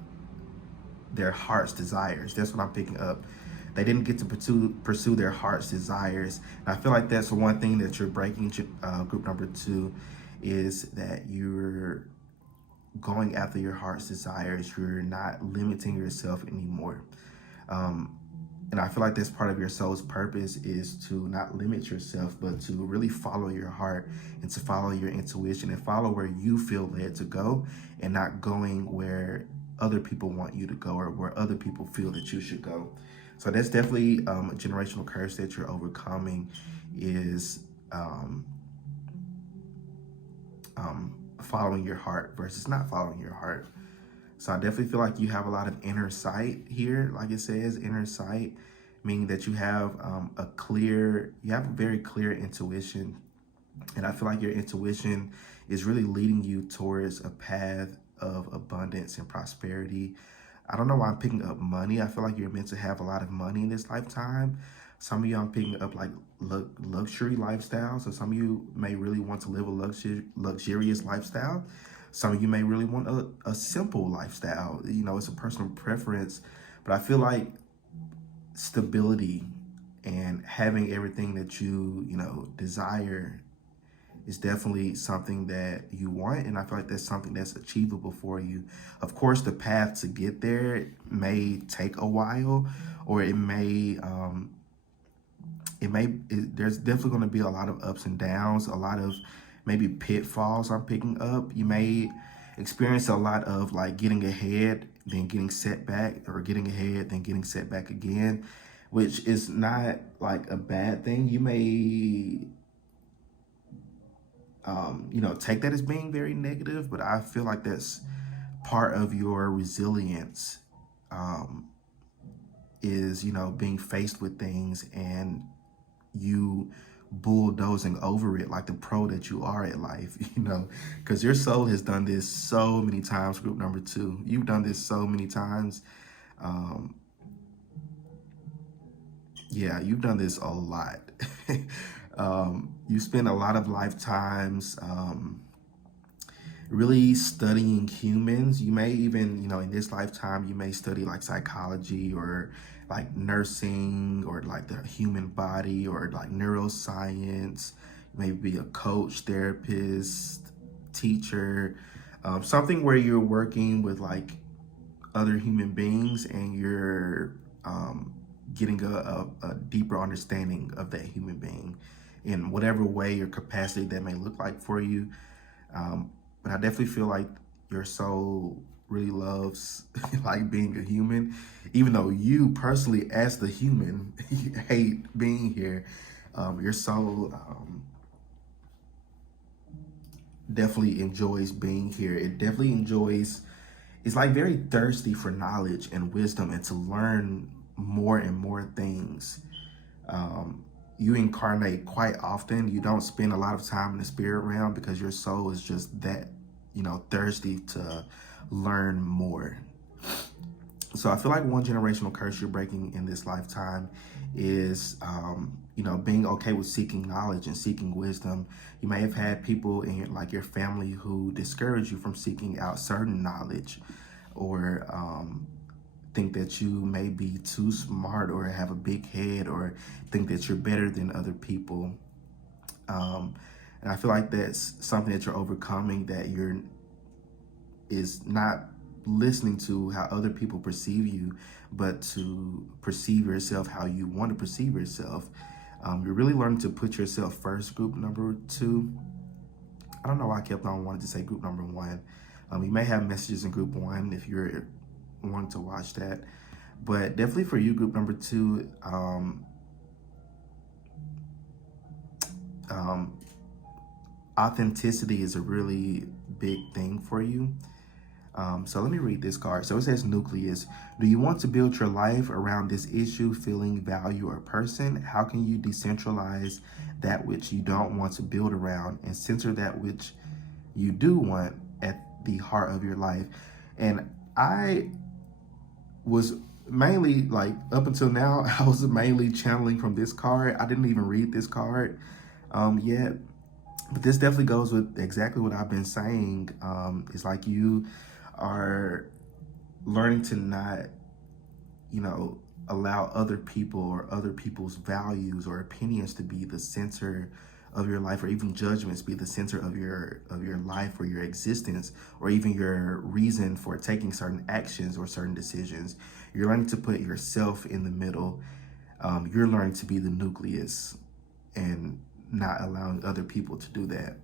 their heart's desires. That's what I'm picking up. They didn't get to pursue their heart's desires. And I feel like that's one thing that you're breaking, group number 2, is that you're going after your heart's desires. You're not limiting yourself anymore. And I feel like that's part of your soul's purpose, is to not limit yourself, but to really follow your heart and to follow your intuition and follow where you feel led to go, and not going where other people want you to go or where other people feel that you should go. So that's definitely a generational curse that you're overcoming, is following your heart versus not following your heart. So I definitely feel like you have a lot of inner sight here. Like it says, inner sight, meaning that you have a very clear intuition. And I feel like your intuition is really leading you towards a path of abundance and prosperity. I don't know why I'm picking up money. I feel like you're meant to have a lot of money in this lifetime. Some of you, I'm picking up like luxury lifestyle. So some of you may really want to live a luxurious lifestyle. Some of you may really want a simple lifestyle. It's a personal preference. But I feel like stability and having everything that you desire is definitely something that you want, and I feel like that's something that's achievable for you. Of course, the path to get there may take a while, or there's definitely going to be a lot of ups and downs, a lot of maybe pitfalls I'm picking up. You may experience a lot of getting ahead, then getting set back, or getting ahead, then getting set back again, which is not a bad thing. You may take that as being very negative, but I feel like that's part of your resilience, is, being faced with things and you bulldozing over it like the pro that you are at life, because your soul has done this so many times, group number 2. You've done this so many times. Yeah, you've done this a lot. You spend a lot of lifetimes really studying humans. You may even, in this lifetime, you may study psychology or nursing or the human body or neuroscience. You may be a coach, therapist, teacher, something where you're working with other human beings and you're getting a deeper understanding of that human being in whatever way or capacity that may look like for you. But I definitely feel like your soul really loves being a human, even though you personally as the human you hate being here. Your soul definitely enjoys being here. It definitely enjoys, it's very thirsty for knowledge and wisdom and to learn more and more things. You incarnate quite often. You don't spend a lot of time in the spirit realm because your soul is just that, thirsty to learn more. So I feel like one generational curse you're breaking in this lifetime is being okay with seeking knowledge and seeking wisdom. You may have had people in your family who discourage you from seeking out certain knowledge, or think that you may be too smart or have a big head or think that you're better than other people. And I feel like that's something that you're overcoming, that is not listening to how other people perceive you, but to perceive yourself how you want to perceive yourself. You're really learning to put yourself first, group number 2. I don't know why I kept on wanting to say group number 1. You may have messages in group 1 if you're wanting to watch that. But definitely for you, group number 2, authenticity is a really big thing for you. So let me read this card. So it says nucleus. Do you want to build your life around this issue, feeling, value, or person? How can you decentralize that which you don't want to build around and center that which you do want at the heart of your life? And I was mainly, up until now, I was mainly channeling from this card. I didn't even read this card yet. But this definitely goes with exactly what I've been saying. It's like you are learning to not, allow other people or other people's values or opinions to be the center of your life, or even judgments be the center of your life or your existence, or even your reason for taking certain actions or certain decisions. You're learning to put yourself in the middle. You're learning to be the nucleus and not allowing other people to do that.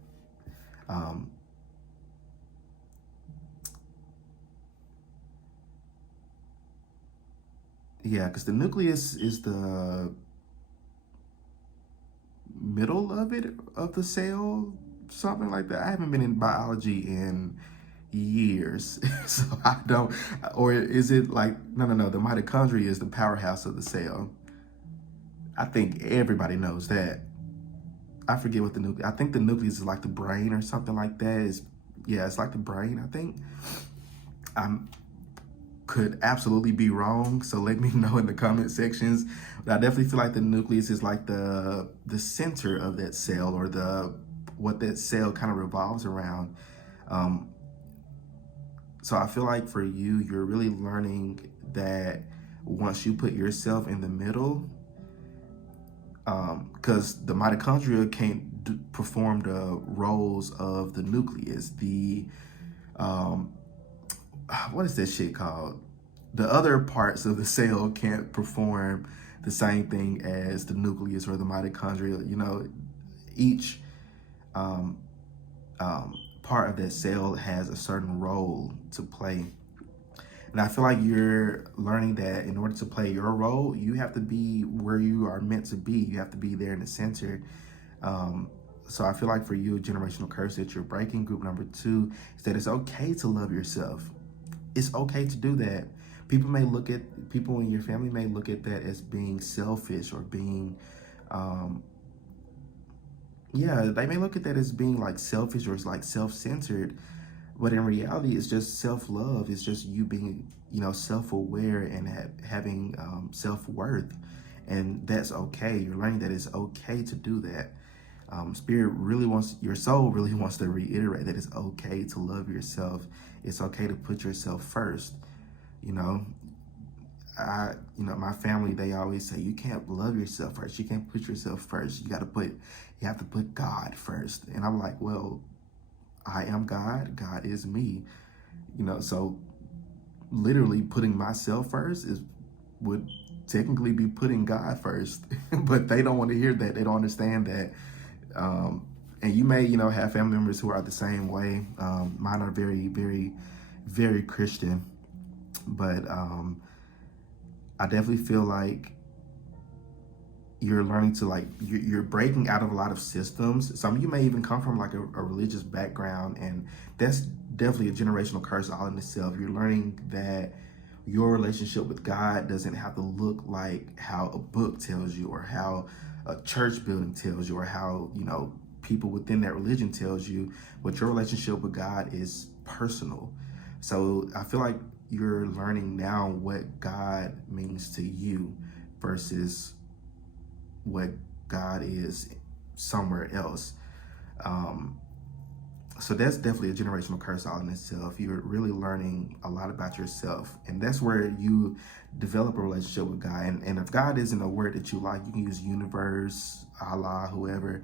Yeah, because the nucleus is the middle of the cell, something like that. I haven't been in biology in years, so I don't. Or is it no? The mitochondria is the powerhouse of the cell. I think everybody knows that. I forget what the nucleus. I think the nucleus is like the brain or something like that. It's like the brain, I think. I'm could absolutely be wrong, so let me know in the comment sections. But I definitely feel like the nucleus is like the center of that cell, or what that cell kind of revolves around. So I feel like for you, you're really learning that once you put yourself in the middle, because the mitochondria can't perform the roles of the nucleus. What is that shit called? The other parts of the cell can't perform the same thing as the nucleus or the mitochondria. Each part of that cell has a certain role to play. And I feel like you're learning that in order to play your role, you have to be where you are meant to be. You have to be there in the center. So I feel like for you, a generational curse that you're breaking, group number 2, is that it's okay to love yourself. It's okay to do that. People in your family may look at that as being selfish, or being, they may look at that as being selfish, or it's self-centered. But in reality, it's just self-love. It's just you being, self-aware and having self-worth. And that's okay. You're learning that it's okay to do that. Your soul really wants to reiterate that it's okay to love yourself. It's okay to put yourself first. My family, they always say, you can't love yourself first. You can't put yourself first. You have to put God first. And I'm like, well, I am God. God is me. So literally putting myself first would technically be putting God first. But they don't want to hear that. They don't understand that. And you may, have family members who are the same way. Mine are very, very, very Christian. But I definitely feel like you're learning to you're breaking out of a lot of systems. Some of you may even come from a religious background, and that's definitely a generational curse all in itself. You're learning that your relationship with God doesn't have to look like how a book tells you, or how a church building tells you, or how people within that religion tells you. But your relationship with God is personal. So I feel like you're learning now what God means to you versus what God is somewhere else. So that's definitely a generational curse all in itself. You're really learning a lot about yourself. And that's where you develop a relationship with God. And if God isn't a word that you like, you can use universe, Allah, whoever.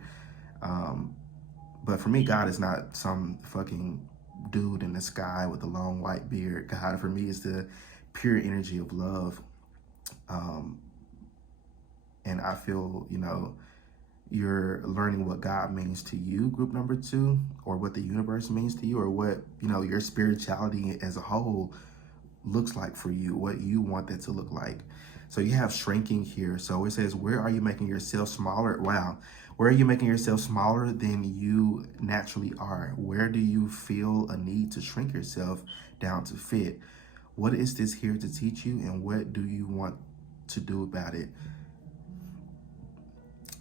But for me, God is not some fucking dude in the sky with a long white beard. God, for me, is the pure energy of love. And I feel, you're learning what God means to you, group number 2, or what the universe means to you, or what, your spirituality as a whole looks like for you, what you want that to look like. So you have shrinking here. So it says, where are you making yourself smaller? Wow. Where are you making yourself smaller than you naturally are? Where do you feel a need to shrink yourself down to fit? What is this here to teach you, and what do you want to do about it?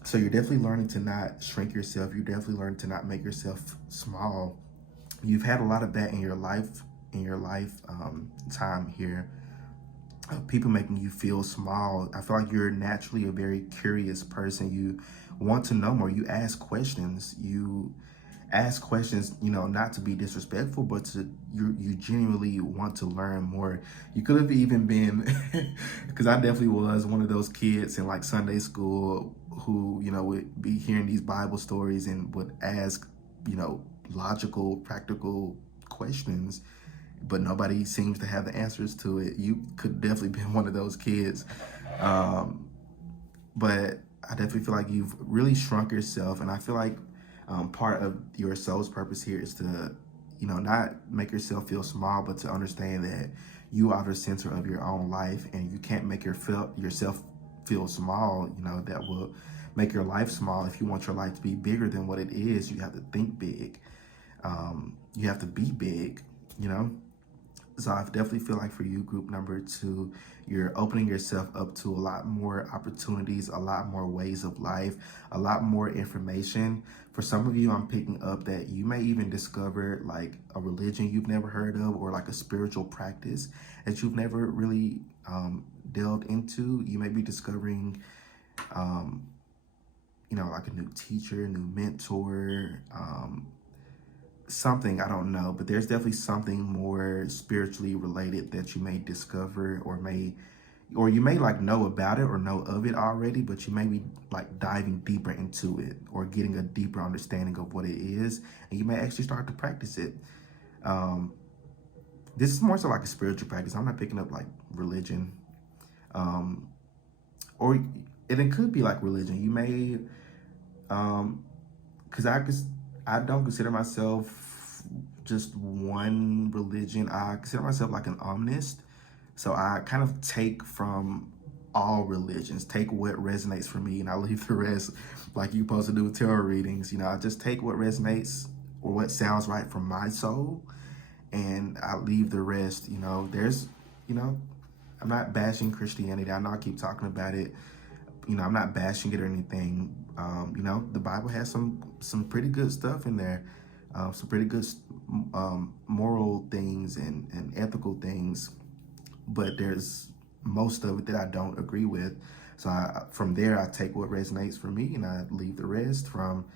So you're definitely learning to not shrink yourself. You're definitely learning to not make yourself small. You've had a lot of that in your life, time here. People making you feel small. I feel like you're naturally a very curious person. You want to know more. You ask questions. You ask questions, not to be disrespectful, but you genuinely want to learn more. You could have even been, because I definitely was one of those kids in like Sunday school who, would be hearing these Bible stories and would ask, logical, practical questions, but nobody seems to have the answers to it. You could definitely be one of those kids. But I definitely feel like you've really shrunk yourself. And I feel like part of your soul's purpose here is to, not make yourself feel small, but to understand that you are the center of your own life, and you can't make yourself feel small. That will make your life small. If you want your life to be bigger than what it is, you have to think big. You have to be big, So I definitely feel like for you, group number 2, you're opening yourself up to a lot more opportunities, a lot more ways of life, a lot more information. For some of you, I'm picking up that you may even discover like a religion you've never heard of, or like a spiritual practice that you've never really delved into. You may be discovering, like a new teacher, a new mentor, something, I don't know, but there's definitely something more spiritually related that you may discover, or you may like know about it or know of it already, but you may be like diving deeper into it or getting a deeper understanding of what it is, and you may actually start to practice it. This is more so like a spiritual practice. I'm not picking up like religion, and it could be like religion. You may, because I don't consider myself just one religion. I consider myself like an omnist. So I kind of take from all religions, take what resonates for me, and I leave the rest, like you're supposed to do with tarot readings. I just take what resonates or what sounds right from my soul, and I leave the rest. There's, I'm not bashing Christianity. I know I keep talking about it. I'm not bashing it or anything. The Bible has some pretty good stuff in there, some pretty good moral things and ethical things, but there's most of it that I don't agree with. So from there, I take what resonates for me, and I leave the rest from,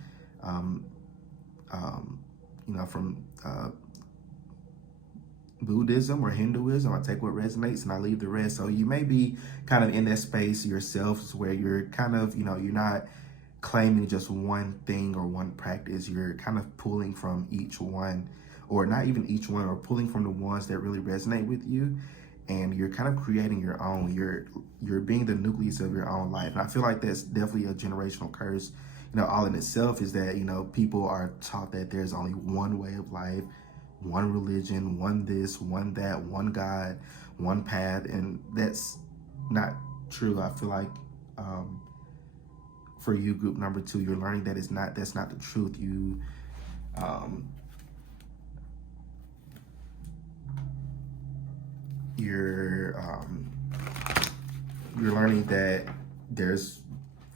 Buddhism or Hinduism. I take what resonates and I leave the rest. So you may be kind of in that space yourself where you're kind of, you're not claiming just one thing or one practice. You're kind of pulling from each one, or not even each one, or pulling from the ones that really resonate with you. And you're kind of creating your own. You're being the nucleus of your own life. And I feel like that's definitely a generational curse, all in itself, is that, people are taught that there's only one way of life, one religion, one this, one that, one God, one path, and that's not true. I feel like for you, group number 2, you're learning that that's not the truth. You're learning that there's,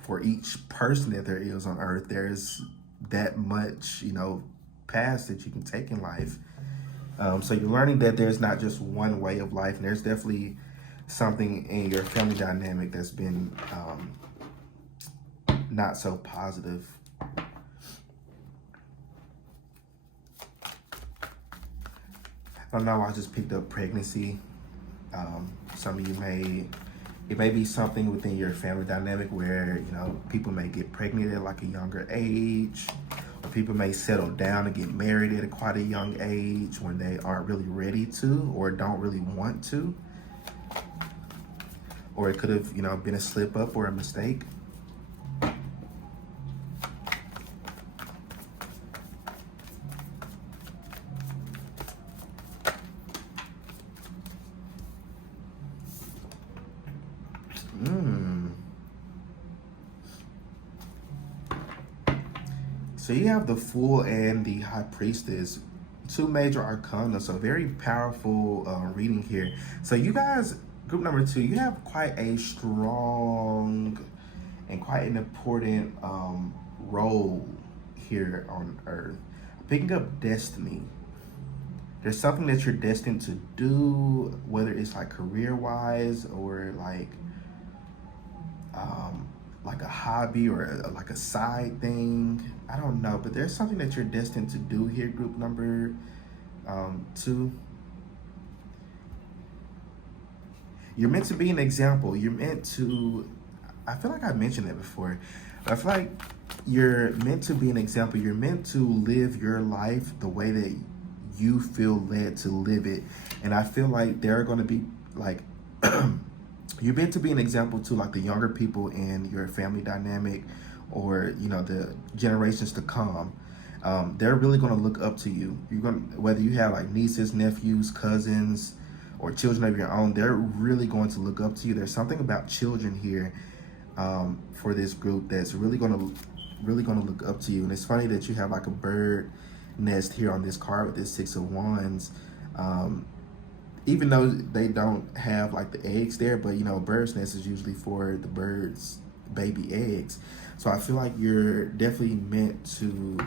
for each person that there is on earth, there's that much, paths that you can take in life. So you're learning that there's not just one way of life, and there's definitely something in your family dynamic that's been not so positive. I don't know, I just picked up pregnancy. Some of you it may be something within your family dynamic where, you know, people may get pregnant at like a younger age, or people may settle down and get married at quite a young age when they aren't really ready to or don't really want to. Or it could have, you know, been a slip up or a mistake. So you have the Fool and the High Priestess, two major arcana, so very powerful reading here. So you guys, group number 2, you have quite a strong and quite an important role here on Earth. Picking up destiny. There's something that you're destined to do, whether it's like career-wise or like a hobby or like a side thing. I don't know, but there's something that you're destined to do here, group number 2. You're meant to be an example. You're meant to, I feel like I mentioned that before, but I feel like you're meant to be an example. You're meant to live your life the way that you feel led to live it. And I feel like there are going to be like, you're meant to be an example to like the younger people in your family dynamic, or, you know, the generations to come. They're really going to look up to you. You're going to, whether you have like nieces, nephews, cousins, or children of your own, they're really going to look up to you. There's something about children here for this group that's really going to look up to you. And it's funny that you have like a bird nest here on this card with this 6 of Wands. Even though they don't have like the eggs there, but you know, bird's nest is usually for the bird's baby eggs. So I feel like you're definitely meant to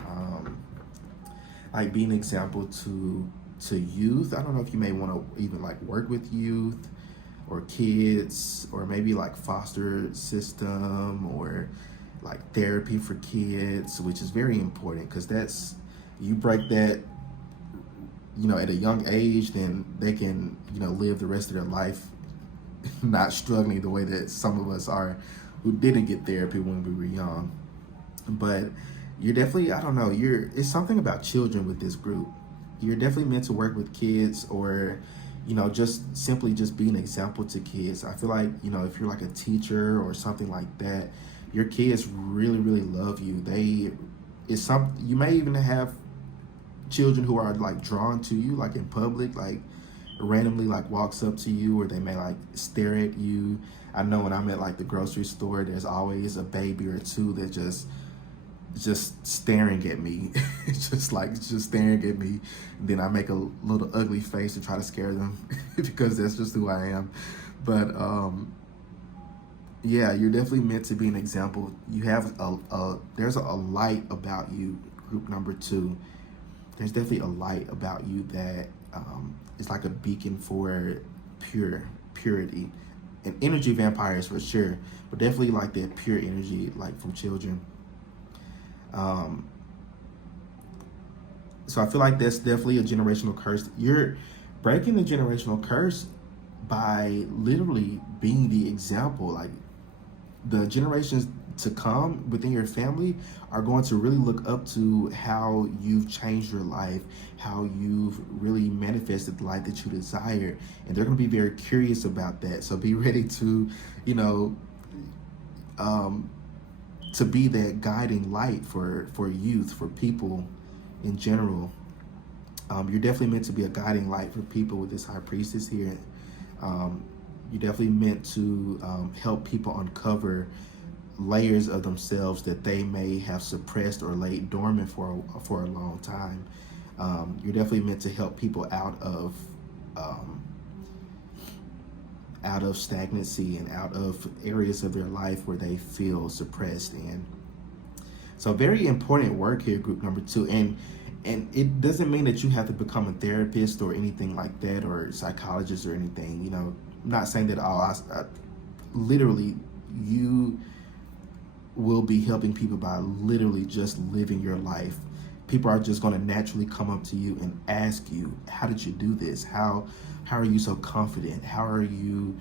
like be an example to youth. I don't know if you may want to even like work with youth or kids, or maybe like foster system or like therapy for kids, which is very important, because that's, you break that, you know, at a young age, then they can, you know, live the rest of their life not struggling the way that some of us are who didn't get therapy when we were young. But you're definitely, I don't know, it's something about children with this group. You're definitely meant to work with kids, or, you know, just simply just be an example to kids. I feel like, you know, if you're like a teacher or something like that, your kids really, really love you. You may even have children who are like drawn to you, like in public, like randomly like walks up to you, or they may like stare at you. I know when I'm at like the grocery store, there's always a baby or two that just staring at me. just staring at me. And then I make a little ugly face to try to scare them because that's just who I am. But yeah, you're definitely meant to be an example. You have there's a light about you, group number 2. There's definitely a light about you that is like a beacon for purity. And energy vampires for sure, but definitely like that pure energy, like from children. So I feel like that's definitely a generational curse. You're breaking the generational curse by literally being the example. Like, the generations to come within your family are going to really look up to how you've changed your life, how you've really manifested the life that you desire, and they're going to be very curious about that. So be ready to, you know, to be that guiding light for youth, for people in general. You're definitely meant to be a guiding light for people with this High Priestess here. You're definitely meant to help people uncover layers of themselves that they may have suppressed or laid dormant for a long time. You're definitely meant to help people out of stagnancy and out of areas of their life where they feel suppressed in. So very important work here, group number 2. And it doesn't mean that you have to become a therapist or anything like that, or psychologist or anything. You know, I'm not saying that all. Literally, you will be helping people by literally just living your life. People are just going to naturally come up to you and ask you, how did you do this? How are you so confident? How are you,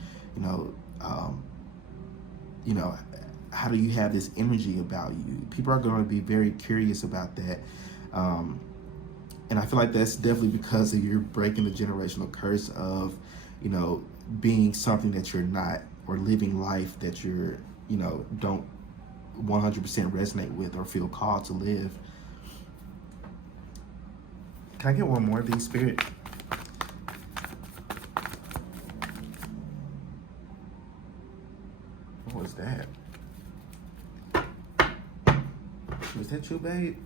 how do you have this energy about you? People are going to be very curious about that. And I feel like that's definitely because of you're breaking the generational curse of, being something that you're not, or living life that you're, don't 100% resonate with or feel called to live. Can I get one more of these, Spirit? What was that? Was that you, babe?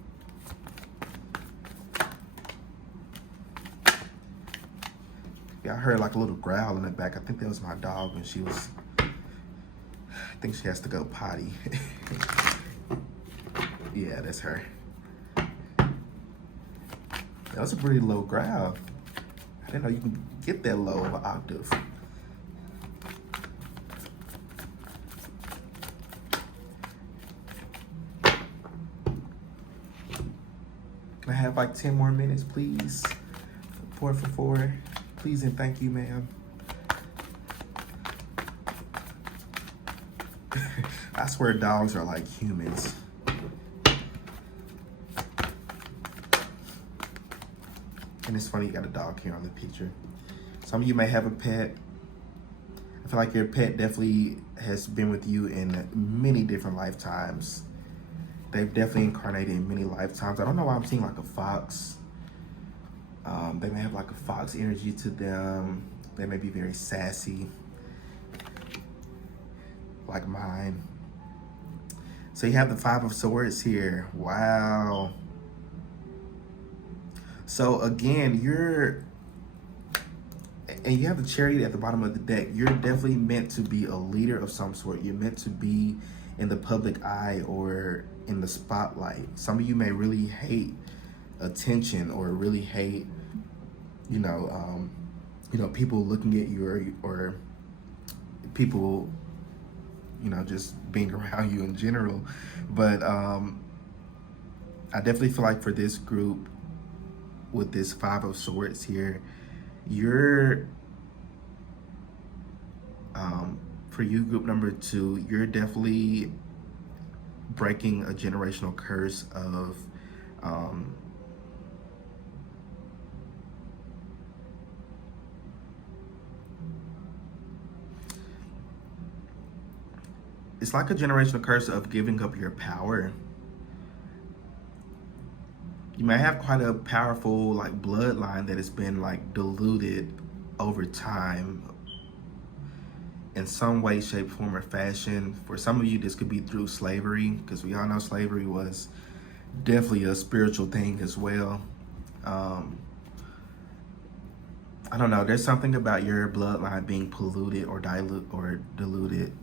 Yeah, I heard like a little growl in the back. I think that was my dog when she was, I think she has to go potty. Yeah, that's her. That was a pretty low growl. I didn't know you can get that low of an octave. Can I have like 10 more minutes, please? 4 for 4. Please and thank you, ma'am. I swear dogs are like humans. And it's funny you got a dog here on the picture. Some of you may have a pet. I feel like your pet definitely has been with you in many different lifetimes. They've definitely incarnated in many lifetimes. I don't know why I'm seeing like a fox. They may have like a fox energy to them. They may be very sassy, like mine. So you have the 5 of Swords here. Wow. So again, you have the Chariot at the bottom of the deck. You're definitely meant to be a leader of some sort. You're meant to be in the public eye or in the spotlight. Some of you may really hate attention or really hate, people looking at you or people, just being around you in general. But I definitely feel like for this group, with this 5 of Swords here, you're, for you, group number 2, you're definitely breaking a generational curse of, it's like a generational curse of giving up your power. You may have quite a powerful like bloodline that has been like diluted over time in some way, shape, form, or fashion. For some of you, this could be through slavery, because we all know slavery was definitely a spiritual thing as well. I don't know. There's something about your bloodline being polluted or diluted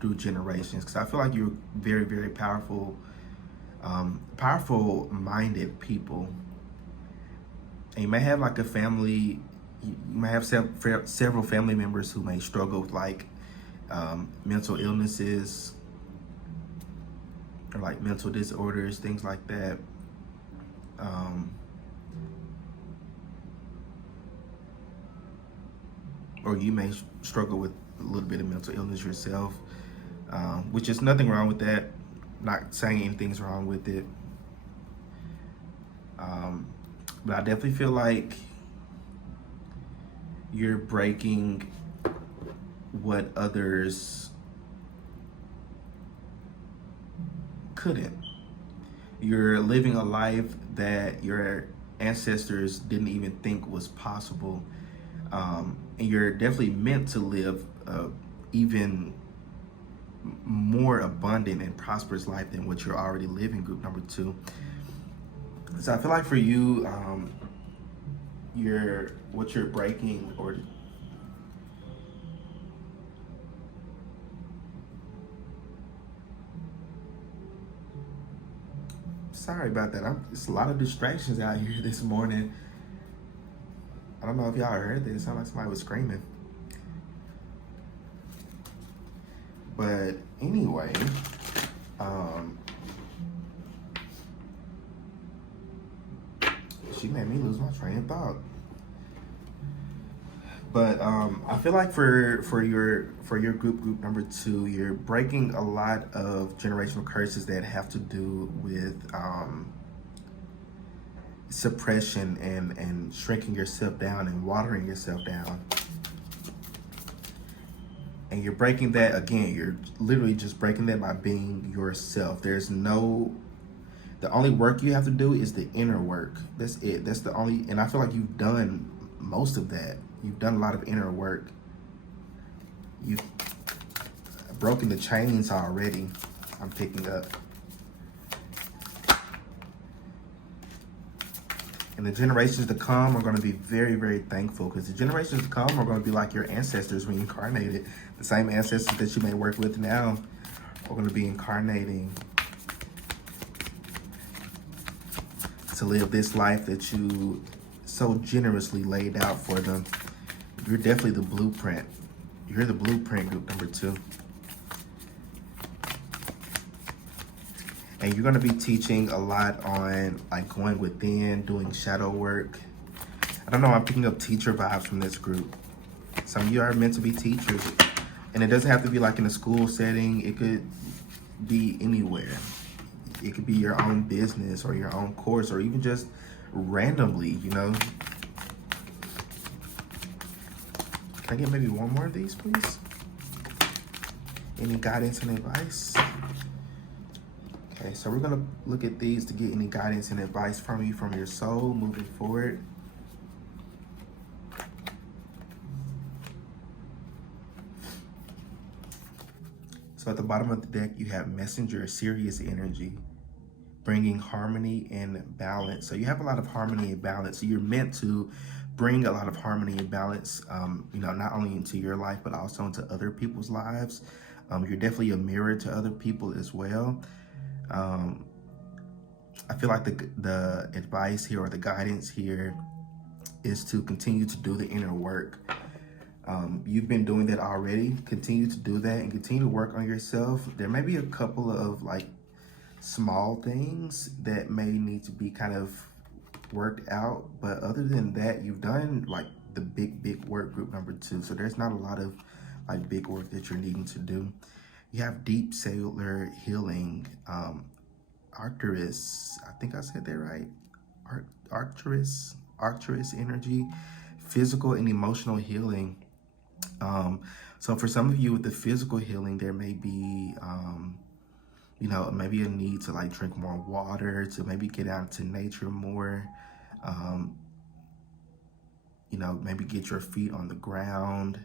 through generations, because I feel like you're very, very powerful. Powerful-minded people, and you may have like a family. You may have several family members who may struggle with like mental illnesses or like mental disorders, things like that. Or you may struggle with a little bit of mental illness yourself, which is nothing wrong with that. Not saying anything's wrong with it. But I definitely feel like you're breaking what others couldn't. You're living a life that your ancestors didn't even think was possible. And you're definitely meant to live even more abundant and prosperous life than what you're already living, group number 2. So I feel like for you, what you're breaking, or sorry about that. It's a lot of distractions out here this morning. I don't know if y'all heard this. It sounded like somebody was screaming. But anyway, Um, she made me lose my train of thought. But I feel like for your group number 2, you're breaking a lot of generational curses that have to do with suppression and shrinking yourself down and watering yourself down. And you're breaking that again. You're literally just breaking that by being yourself. There's no, the only work you have to do is the inner work. That's it. That's the only, and I feel like you've done most of that. You've done a lot of inner work. You've broken the chains already. I'm picking up. And the generations to come are going to be very, very thankful, because the generations to come are going to be like your ancestors when you incarnated. The same ancestors that you may work with now are going to be incarnating to live this life that you so generously laid out for them. You're definitely the blueprint. You're the blueprint, group number 2. And you're going to be teaching a lot on like going within, doing shadow work. I don't know, I'm picking up teacher vibes from this group. Some of you are meant to be teachers. And it doesn't have to be like in a school setting. It could be anywhere. It could be your own business or your own course, or even just randomly, you know. Can I get maybe one more of these, please? Any guidance and advice? Okay, so we're gonna look at these to get any guidance and advice from you, from your soul, moving forward. So at the bottom of the deck, you have Messenger, Sirius energy, bringing harmony and balance. So you have a lot of harmony and balance. So you're meant to bring a lot of harmony and balance, you know, not only into your life, but also into other people's lives. You're definitely a mirror to other people as well. I feel like the advice here, or the guidance here, is to continue to do the inner work. You've been doing that already. Continue to do that and continue to work on yourself. There may be a couple of like small things that may need to be kind of worked out, but other than that, you've done like the big work, group number 2. So there's not a lot of like big work that you're needing to do. You have deep cellular healing, Arcturus, I think I said that right, Arcturus energy, physical and emotional healing. So for some of you with the physical healing, there may be you know, maybe a need to like drink more water, to maybe get out into nature more, you know, maybe get your feet on the ground.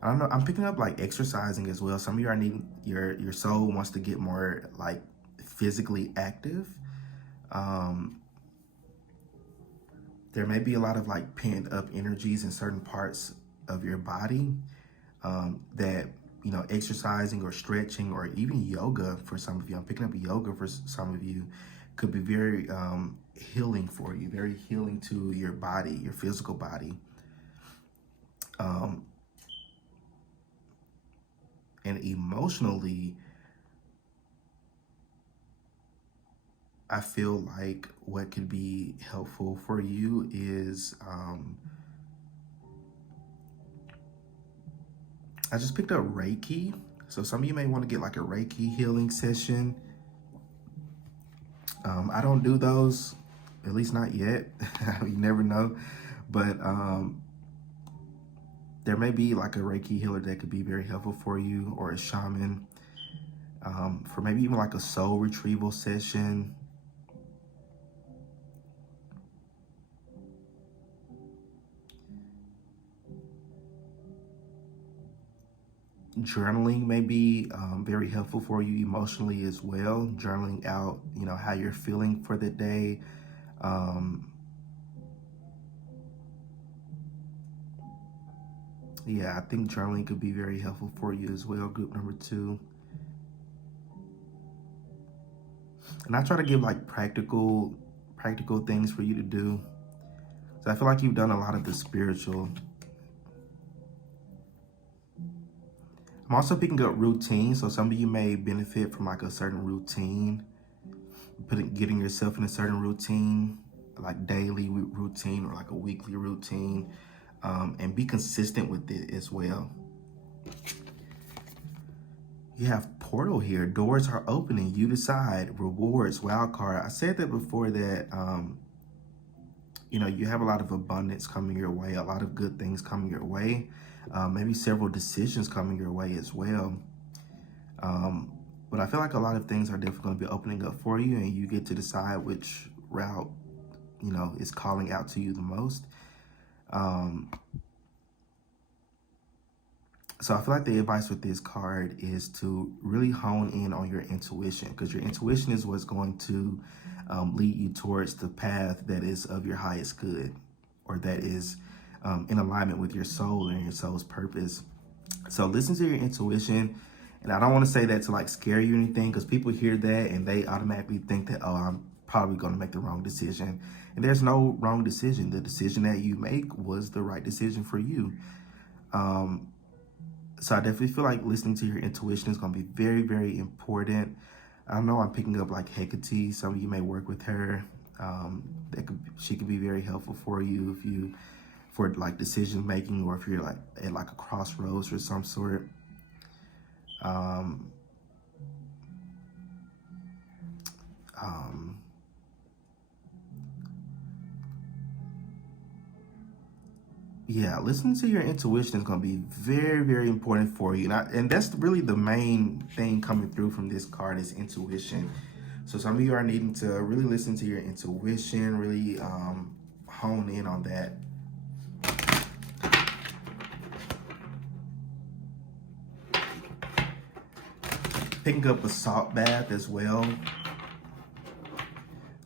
I don't know, I'm picking up like exercising as well. Some of you are needing, your soul wants to get more like physically active. There may be a lot of like pent up energies in certain parts of your body, that, you know, exercising or stretching or even yoga for some of you, I'm picking up yoga for some of you, could be very healing for you, very healing to your body, your physical body. And emotionally, I feel like what could be helpful for you is, I just picked up Reiki. So some of you may want to get like a Reiki healing session. I don't do those, at least not yet. You never know. But there may be like a Reiki healer that could be very helpful for you, or a shaman, for maybe even like a soul retrieval session. Journaling may be very helpful for you emotionally as well. Journaling out, you know, how you're feeling for the day. Yeah, I think journaling could be very helpful for you as well, group number 2. And I try to give like practical things for you to do. So I feel like you've done a lot of the spiritual. I'm also picking up routine. So some of you may benefit from like a certain routine, getting yourself in a certain routine, like daily routine or like a weekly routine, and be consistent with it as well. You have portal here. Doors are opening. You decide. Rewards, wild card. I said that before that, you know, you have a lot of abundance coming your way, a lot of good things coming your way, maybe several decisions coming your way as well. But I feel like a lot of things are definitely going to be opening up for you, and you get to decide which route, you know, is calling out to you the most. So I feel like the advice with this card is to really hone in on your intuition, because your intuition is what's going to lead you towards the path that is of your highest good, or that is in alignment with your soul and your soul's purpose. So listen to your intuition. And I don't want to say that to like scare you or anything, because people hear that and they automatically think that, oh, I'm probably going to make the wrong decision. And there's no wrong decision. The decision that you make was the right decision for you. So I definitely feel like listening to your intuition is going to be very, very important. I know I'm picking up like Hecate. Some of you may work with her. She could be very helpful for you for like decision making, or if you're like at like a crossroads or some sort. Yeah, listening to your intuition is going to be very, very important for you. And that's really the main thing coming through from this card is intuition. So some of you are needing to really listen to your intuition, really hone in on that. Picking up a salt bath as well.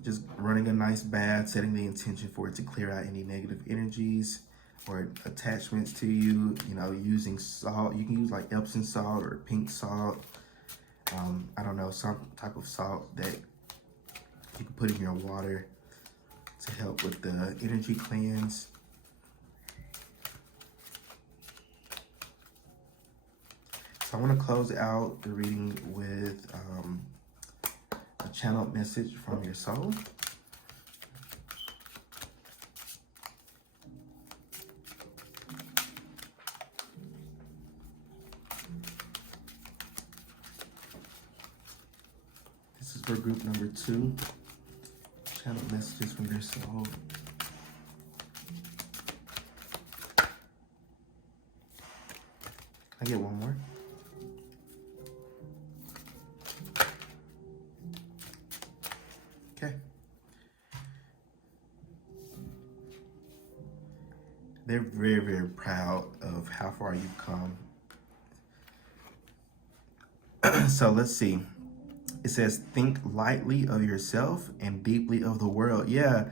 Just running a nice bath, setting the intention for it to clear out any negative energies or attachments to you. You know, using salt. You can use like Epsom salt or pink salt. I don't know, some type of salt that you can put in your water to help with the energy cleanse. So I want to close out the reading with a channeled message from your soul. This is for group number 2. Channeled messages from your soul. Can I get one more? Okay. They're very, very proud of how far you've come. So let's see. It says, think lightly of yourself and deeply of the world. Yeah.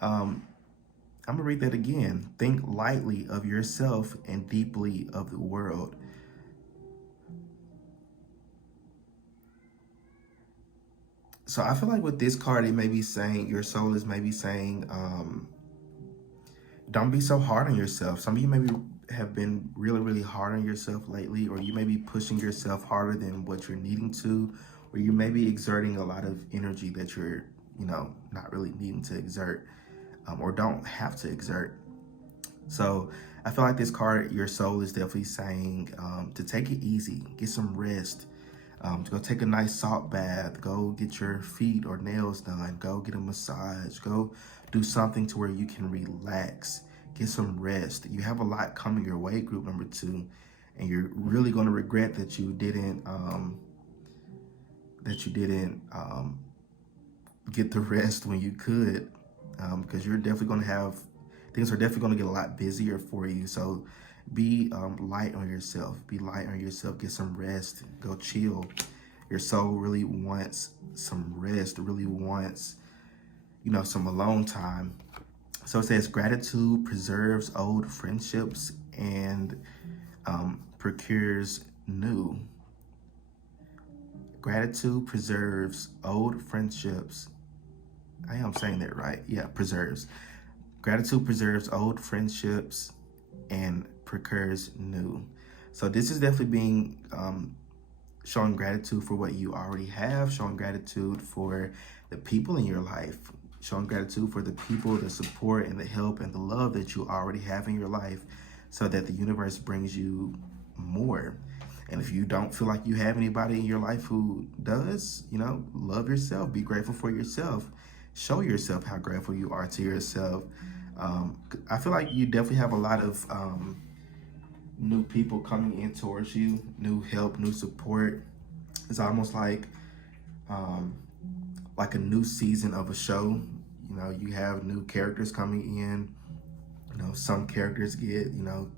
I'm going to read that again. Think lightly of yourself and deeply of the world. So I feel like with this card, it may be saying, your soul is maybe saying, don't be so hard on yourself. Some of you maybe have been really, really hard on yourself lately, or you may be pushing yourself harder than what you're needing to, or you may be exerting a lot of energy that you're, you know, not really needing to exert, or don't have to exert. So I feel like this card, your soul is definitely saying to take it easy, get some rest, to go take a nice salt bath, go get your feet or nails done, go get a massage, go do something to where you can relax, get some rest. You have a lot coming your way, group number 2, and you're really going to regret that you didn't get the rest when you could, because you're definitely going to have, things are definitely going to get a lot busier for you. So be light on yourself. Be light on yourself. Get some rest. Go chill. Your soul really wants some rest. Really wants, you know, some alone time. So it says gratitude preserves old friendships and procures new. Gratitude preserves old friendships. I am saying that right. Yeah, preserves. Gratitude preserves old friendships and procures new. So this is definitely being showing gratitude for what you already have, showing gratitude for the people in your life, showing gratitude for the people, the support and the help and the love that you already have in your life, so that the universe brings you more. And if you don't feel like you have anybody in your life who does, you know, love yourself, be grateful for yourself, show yourself how grateful you are to yourself. I feel like you definitely have a lot of new people coming in towards you, new help, new support. It's almost um, like a new season of a show. You know, you have new characters coming in. You know, some characters get, you know,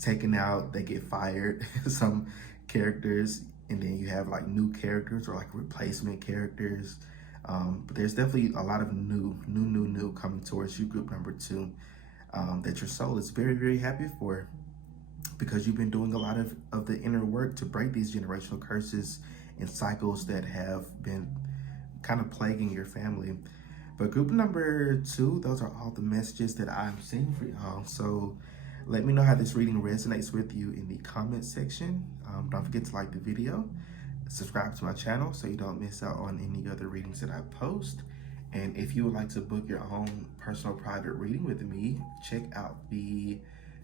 taken out, they get fired. Some characters, and then you have like new characters or like replacement characters. But there's definitely a lot of new coming towards you, group number 2, that your soul is very, very happy for, because you've been doing a lot of the inner work to break these generational curses and cycles that have been kind of plaguing your family. But group number 2, those are all the messages that I'm seeing for y'all. So let me know how this reading resonates with you in the comment section. Don't forget to like the video, subscribe to my channel so you don't miss out on any other readings that I post. And if you would like to book your own personal private reading with me, check out the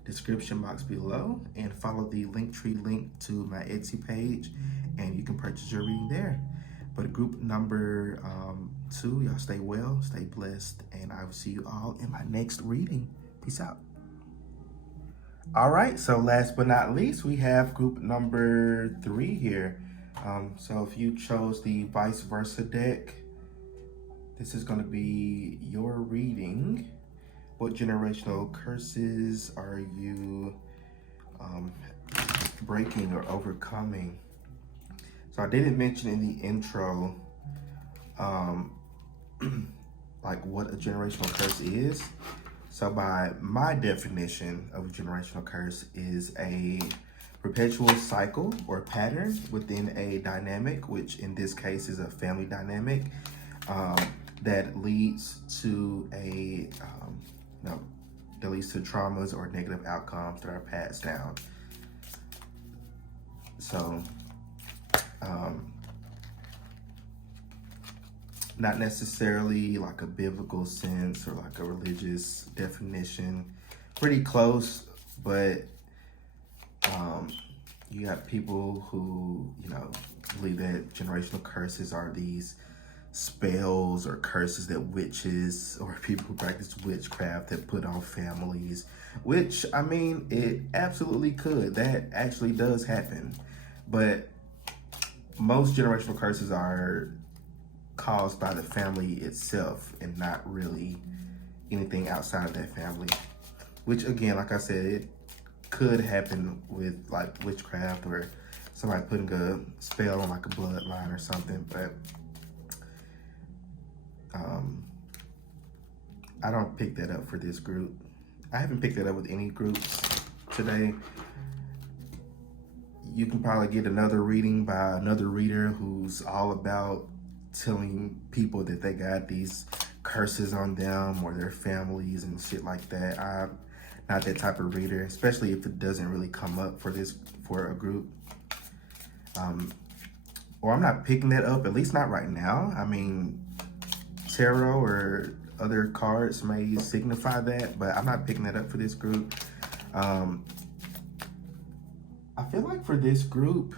description box below and follow the Linktree link to my Etsy page, and you can purchase your reading there. But group number 2, y'all stay well, stay blessed, and I will see you all in my next reading. Peace out. All right, so last but not least, we have group number 3 here. So if you chose the vice versa deck, this is going to be your reading. What generational curses are you breaking or overcoming? So I didn't mention in the intro like what a generational curse is. So by my definition of a generational curse is a perpetual cycle or pattern within a dynamic, which in this case is a family dynamic, that leads to that leads to traumas or negative outcomes that are passed down. So not necessarily like a biblical sense or like a religious definition, pretty close, but you have people who, you know, believe that generational curses are these spells or curses that witches or people who practice witchcraft have put on families, which, I mean, it absolutely could. That actually does happen. But most generational curses are caused by the family itself and not really anything outside of that family, which, again, like I said, it could happen with like witchcraft or somebody putting a spell on like a bloodline or something. But I don't pick that up for this group. I haven't picked that up with any groups today. You can probably get another reading by another reader who's all about telling people that they got these curses on them or their families and shit like that. I'm not that type of reader, especially if it doesn't really come up for a group. Or I'm not picking that up, at least not right now. I mean, tarot or other cards may signify that, but I'm not picking that up for this group. I feel like for this group,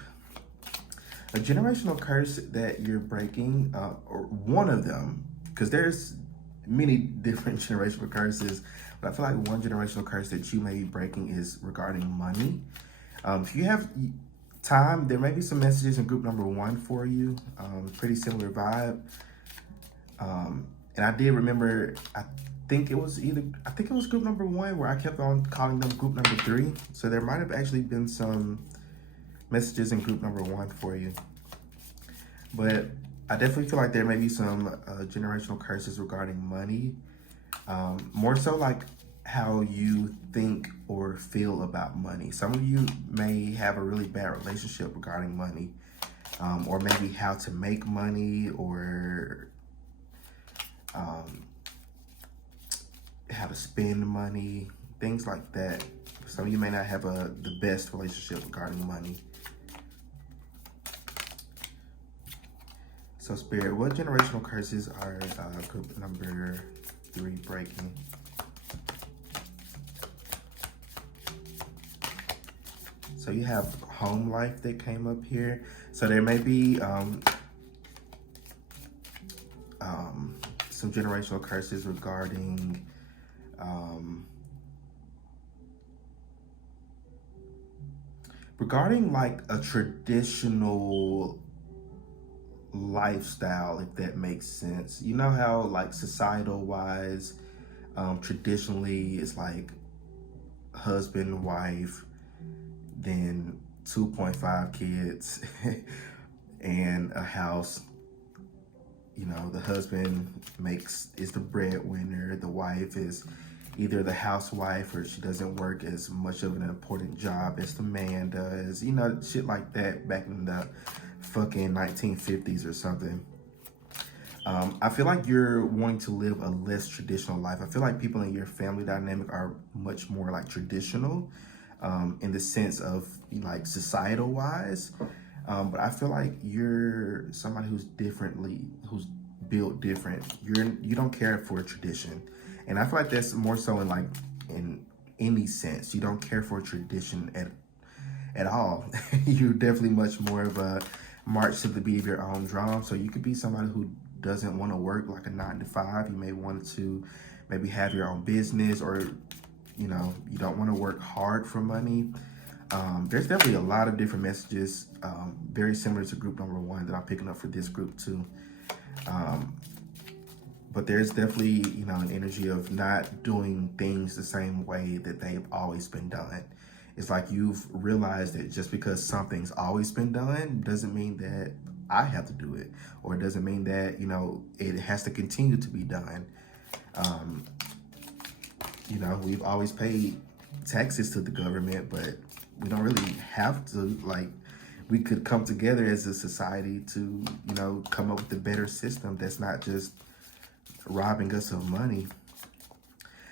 a generational curse that you're breaking, or one of them, because there's many different generational curses, but I feel like one generational curse that you may be breaking is regarding money. If you have time, there may be some messages in group number 1 for you. Pretty similar vibe. And I did remember, I think it was group number 1 where I kept on calling them group number 3. So there might have actually been some messages in group number 1 for you. But I definitely feel like there may be some generational curses regarding money. More so like how you think or feel about money. Some of you may have a really bad relationship regarding money, or maybe how to make money, or how to spend money, things like that. Some of you may not have the best relationship regarding money. So Spirit, what generational curses are group number 3 breaking? So you have home life that came up here. So there may be some generational curses regarding like a traditional lifestyle, if that makes sense. You know how like societal wise, traditionally it's like husband, wife, then 2.5 kids and a house. You know, the husband is the breadwinner. The wife is either the housewife or she doesn't work as much of an important job as the man does. You know, shit like that back in the fucking 1950s or something. I feel like you're wanting to live a less traditional life. I feel like people in your family dynamic are much more like traditional in the sense of like societal wise. But I feel like you're somebody who's built different. You don't care for a tradition. And I feel like that's more so in any sense. You don't care for a tradition at all. You're definitely much more of a march to the beat of your own drum. So you could be somebody who doesn't want to work like a 9 to 5. You may want to maybe have your own business, or you know, you don't want to work hard for money. There's definitely a lot of different messages, very similar to group number 1 that I'm picking up for this group too. But there's definitely, you know, an energy of not doing things the same way that they've always been done. It's like you've realized that just because something's always been done doesn't mean that I have to do it, or it doesn't mean that, you know, it has to continue to be done. You know, we've always paid taxes to the government, but we don't really have to. Like, we could come together as a society to, you know, come up with a better system that's not just robbing us of money.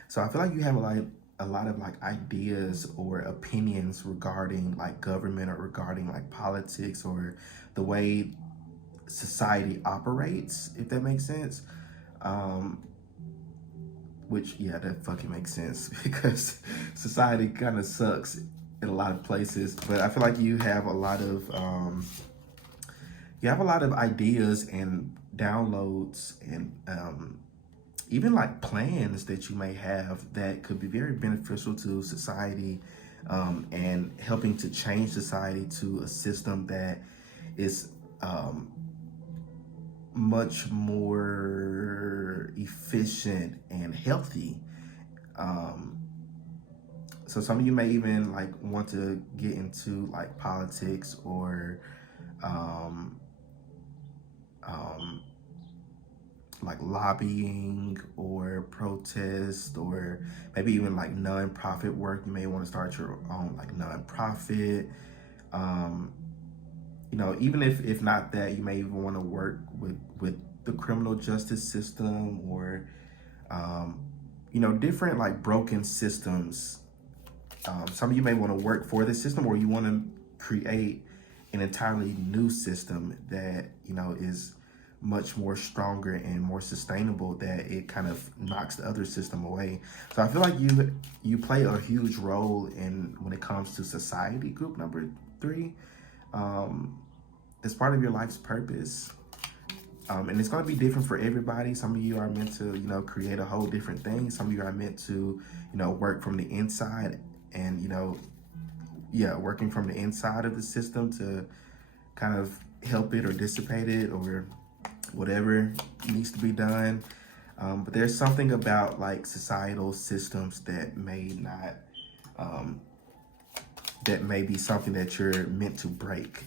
So I feel like you have a lot of like ideas or opinions regarding like government, or regarding like politics, or the way society operates, if that makes sense. Which, yeah, that fucking makes sense because society kind of sucks in a lot of places. But I feel like you have a lot of ideas and downloads and even like plans that you may have that could be very beneficial to society, and helping to change society to a system that is much more efficient and healthy. So some of you may even like want to get into like politics, or like lobbying or protest, or maybe even like non-profit work. You may want to start your own like non-profit. You know, even if not that, you may even want to work with the criminal justice system, or you know, different like broken systems. Some of you may want to work for the system, or you want to create an entirely new system that, you know, is much more stronger and more sustainable, that it kind of knocks the other system away. So I feel like you play a huge role in when it comes to society, group number 3. It's part of your life's purpose. And it's going to be different for everybody. Some of you are meant to, you know, create a whole different thing. Some of you are meant to, you know, work from the inside, and, you know, yeah, working from the inside of the system to kind of help it or dissipate it, or whatever needs to be done. But there's something about like societal systems that may not, that may be something that you're meant to break.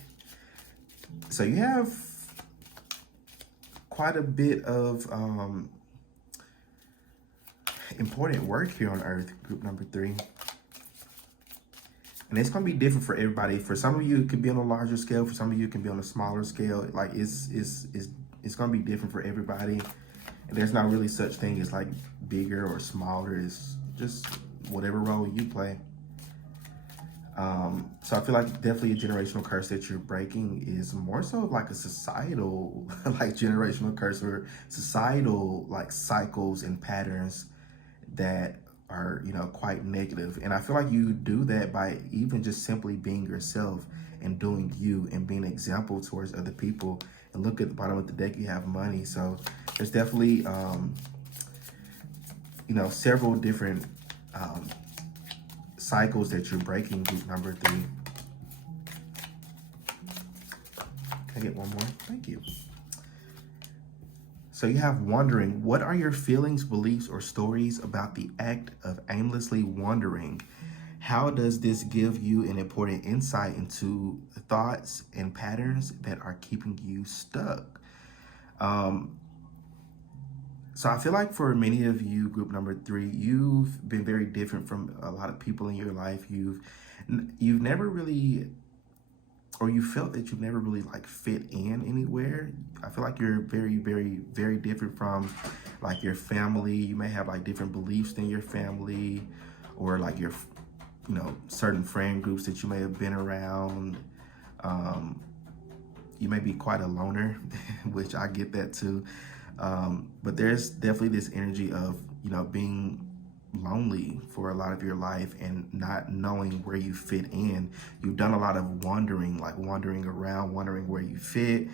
So you have quite a bit of important work here on Earth, group number 3. And it's going to be different for everybody. For some of you, it could be on a larger scale. For some of you, it can be on a smaller scale. Like, it's going to be different for everybody. And there's not really such thing as like bigger or smaller. It's just whatever role you play. So I feel like definitely a generational curse that you're breaking is more so like a societal, like generational curse or societal like cycles and patterns that are, quite negative. And I feel like you do that by even just simply being yourself and doing you and being an example towards other people. And look at the bottom of the deck, you have money. So there's definitely, several different cycles that you're breaking, group number 3. Can I get one more? Thank you. So you have wondering. What are your feelings, beliefs, or stories about the act of aimlessly wandering? How does this give you an important insight into thoughts and patterns that are keeping you stuck? So I feel like for many of you, group number 3, you've been very different from a lot of people in your life. You've never really, or you felt that you've never really like fit in anywhere. I feel like you're very, very, very different from like your family. You may have like different beliefs than your family, or like your, certain friend groups that you may have been around. You may be quite a loner, which I get that too. But there's definitely this energy of, being lonely for a lot of your life and not knowing where you fit in. You've done a lot of wandering, like wandering around, wondering where you fit,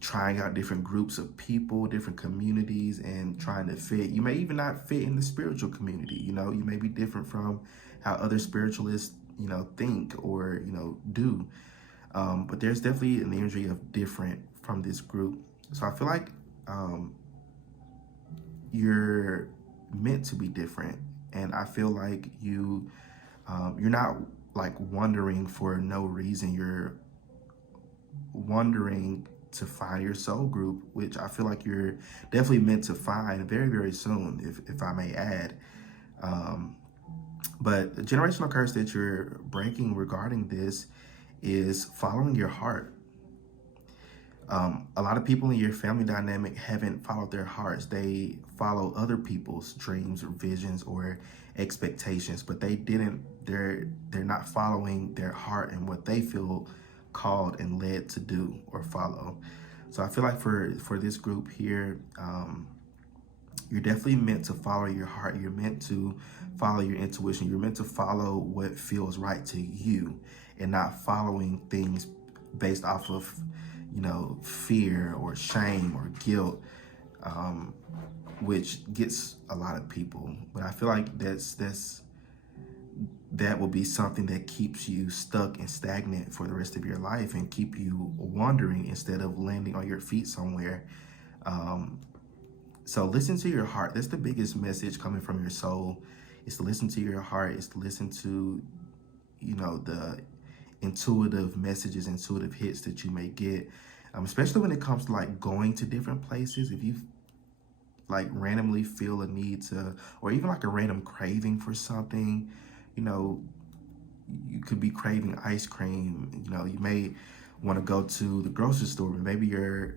trying out different groups of people, different communities, and trying to fit. You may even not fit in the spiritual community. You may be different from how other spiritualists, think or, do. But there's definitely an energy of different from this group. So I feel like you're meant to be different, and I feel like you're not like wondering for no reason. You're wondering to find your soul group, which I feel like you're definitely meant to find very, very soon, if I may add. But the generational curse that you're breaking regarding this is following your heart. A lot of people in your family dynamic haven't followed their hearts. They follow other people's dreams or visions or expectations, but they're not following their heart and what they feel called and led to do or follow. So I feel like for this group here, you're definitely meant to follow your heart. You're meant to follow your intuition. You're meant to follow what feels right to you and not following things based off of, fear or shame or guilt, which gets a lot of people. But I feel like that will be something that keeps you stuck and stagnant for the rest of your life and keep you wandering instead of landing on your feet somewhere. So listen to your heart. That's the biggest message coming from your soul, is to listen to your heart, is to listen to, the intuitive messages, intuitive hits that you may get, especially when it comes to like going to different places. If you like randomly feel a need to, or even like a random craving for something, you could be craving ice cream. You may want to go to the grocery store, but maybe you're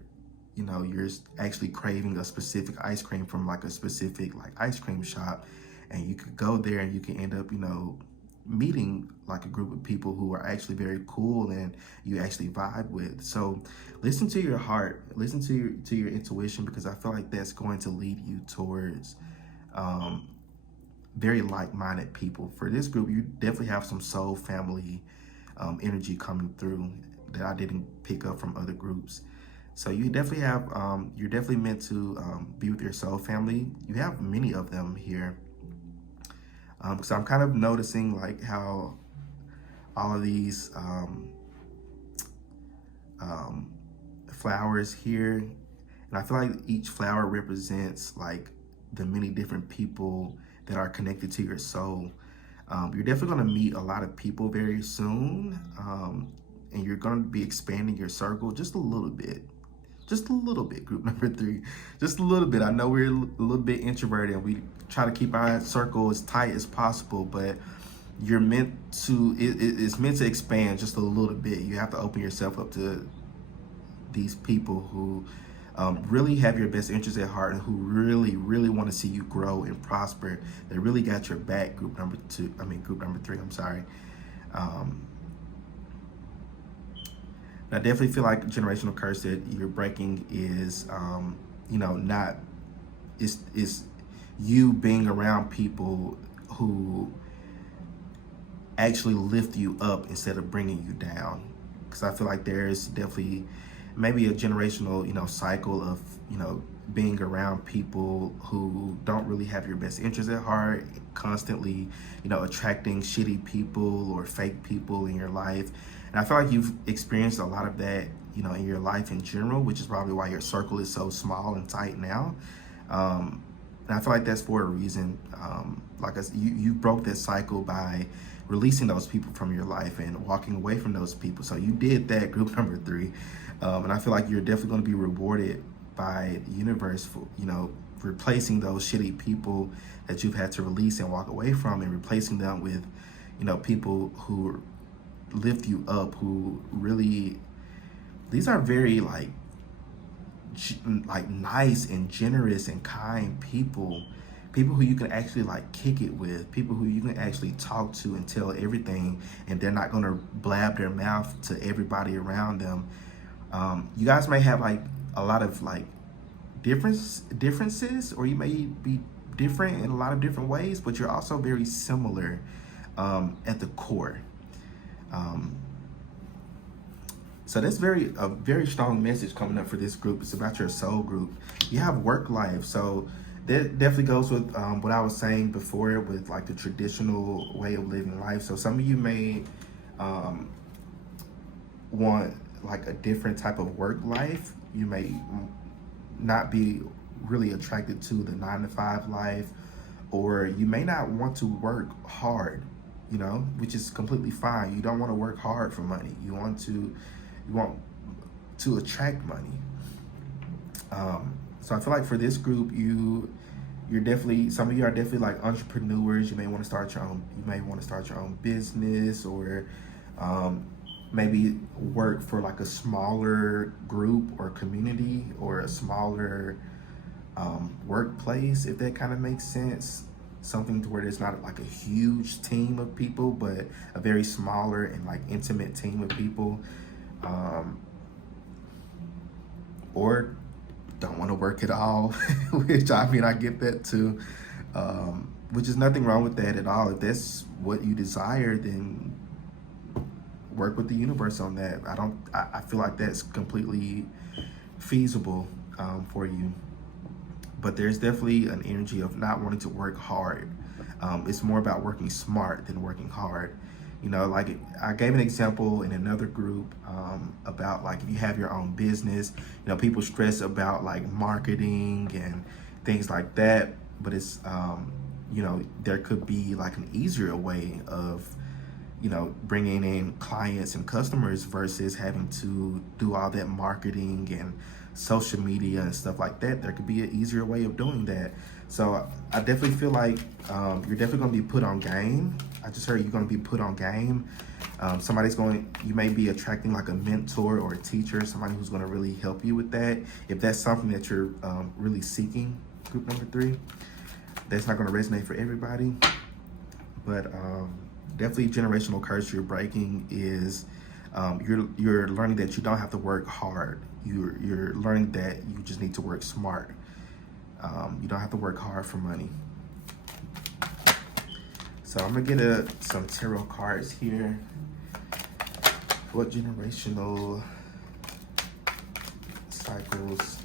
actually craving a specific ice cream from like a specific like ice cream shop, and you could go there and you can end up, meeting like a group of people who are actually very cool and you actually vibe with. So listen to your heart, listen to your intuition, because I feel like that's going to lead you towards very like-minded people. For this group, you definitely have some soul family energy coming through that I didn't pick up from other groups. So you definitely have, you're definitely meant to be with your soul family. You have many of them here. So I'm kind of noticing like how all of these flowers here, and I feel like each flower represents like the many different people that are connected to your soul. You're definitely going to meet a lot of people very soon, and you're going to be expanding your circle just a little bit. Just a little bit, group number 3. Just a little bit. I know we're a little bit introverted and we try to keep our circle as tight as possible, but you're meant to, it's meant to expand just a little bit. You have to open yourself up to these people who really have your best interests at heart, and who really want to see you grow and prosper. They really got your back. Group number 3. I'm sorry. I definitely feel like generational curse that you're breaking is, not, is you being around people who actually lift you up instead of bringing you down. Because I feel like there's definitely maybe a generational, cycle of, being around people who don't really have your best interests at heart, constantly, attracting shitty people or fake people in your life. And I feel like you've experienced a lot of that, in your life in general, which is probably why your circle is so small and tight now. And I feel like that's for a reason. Like you broke that cycle by releasing those people from your life and walking away from those people. So you did that, group number 3. And I feel like you're definitely going to be rewarded by the universe for, replacing those shitty people that you've had to release and walk away from, and replacing them with, people who lift you up, who really, these are very like nice and generous and kind people who you can actually like kick it with, people who you can actually talk to and tell everything, and they're not going to blab their mouth to everybody around them. You guys may have like a lot of like differences, or you may be different in a lot of different ways, but you're also very similar at the core. So that's a very strong message coming up for this group. It's about your soul group. You have work life. So that definitely goes with what I was saying before, with like the traditional way of living life. So some of you may want like a different type of work life. You may not be really attracted to the 9-to-5 life, or you may not want to work hard, which is completely fine. You don't want to work hard for money. You want to attract money. So I feel like for this group, you're definitely, some of you are definitely like entrepreneurs. You may want to start your own business, or maybe work for like a smaller group or community, or a smaller workplace, if that kind of makes sense. Something to where there's not like a huge team of people, but a very smaller and like intimate team of people. Or don't want to work at all, which I get that too, which is nothing wrong with that at all. If that's what you desire, then work with the universe on that. I feel like that's completely feasible for you. But there's definitely an energy of not wanting to work hard. It's more about working smart than working hard. Like I gave an example in another group about like if you have your own business, people stress about like marketing and things like that. But it's, there could be like an easier way of, bringing in clients and customers versus having to do all that marketing and social media and stuff like that. There could be an easier way of doing that. So I definitely feel like you're definitely going to be put on game. I just heard you're going to be put on game. You may be attracting like a mentor or a teacher, somebody who's going to really help you with that. If that's something that you're really seeking, group number 3, that's not going to resonate for everybody. But definitely generational curse you're breaking is you're learning that you don't have to work hard. You're learning that you just need to work smart. You don't have to work hard for money. So I'm gonna get some tarot cards here. What generational cycles?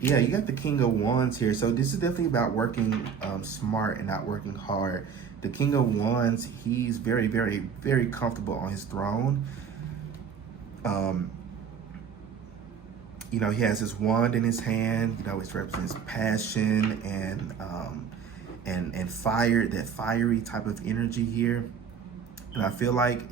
Yeah, you got the King of Wands here. So this is definitely about working smart and not working hard. The King of Wands, he's very, very, very comfortable on his throne. He has his wand in his hand. It represents passion and fire, that fiery type of energy here. And I feel like,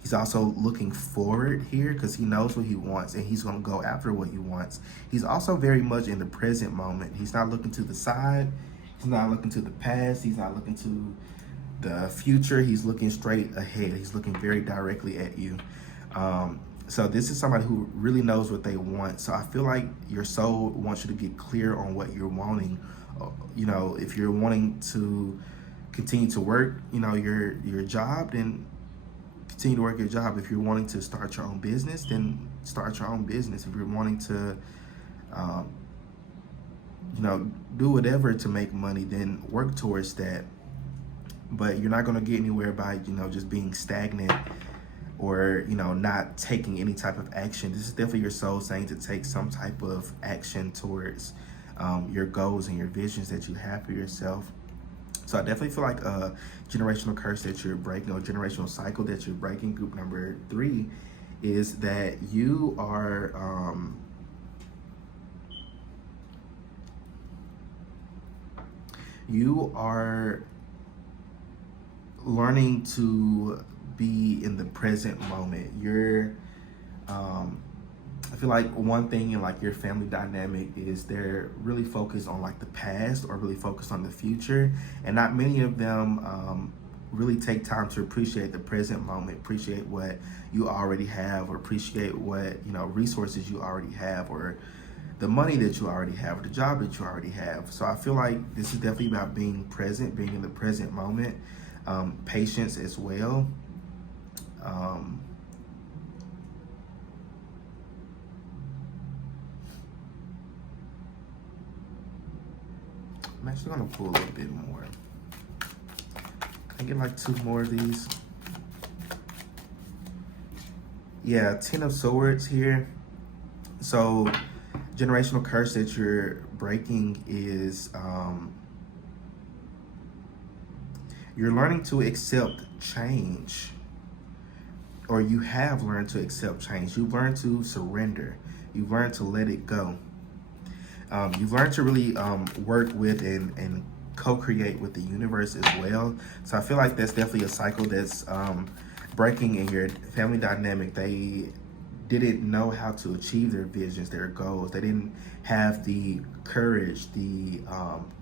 he's also looking forward here because he knows what he wants and he's going to go after what he wants. He's also very much in the present moment. He's not looking to the side. He's not looking to the past. He's not looking to the future. He's looking straight ahead. He's looking very directly at you. So this is somebody who really knows what they want. So I feel like your soul wants you to get clear on what you're wanting. You know, if you're wanting to continue to work, you know, your job, then continue to work your job. If you're wanting to start your own business, then start your own business. If you're wanting to, you know, do whatever to make money, then work towards that. But you're not going to get anywhere by, you know, just being stagnant or, you know, not taking any type of action. This is definitely your soul saying to take some type of action towards your goals and your visions that you have for yourself. So I definitely feel like a generational curse that you're breaking, or generational cycle that you're breaking, group number 3, is that you are learning to be in the present moment. I feel like one thing in like your family dynamic is they're really focused on like the past, or really focused on the future, and not many of them really take time to appreciate the present moment, appreciate what you already have, or appreciate what, you know, resources you already have, or the money that you already have, or the job that you already have. So I feel like this is definitely about being present, being in the present moment, patience as well. I'm actually gonna pull a little bit more. Can I get like 2 more of these? Yeah, 10 of Swords here. So generational curse that you're breaking is you're learning to accept change, or you have learned to accept change. You've learned to surrender. You've learned to let it go. You've learned to really work with and co-create with the universe as well. So I feel like that's definitely a cycle that's breaking in your family dynamic. They didn't know how to achieve their visions, their goals. They didn't have the courage, the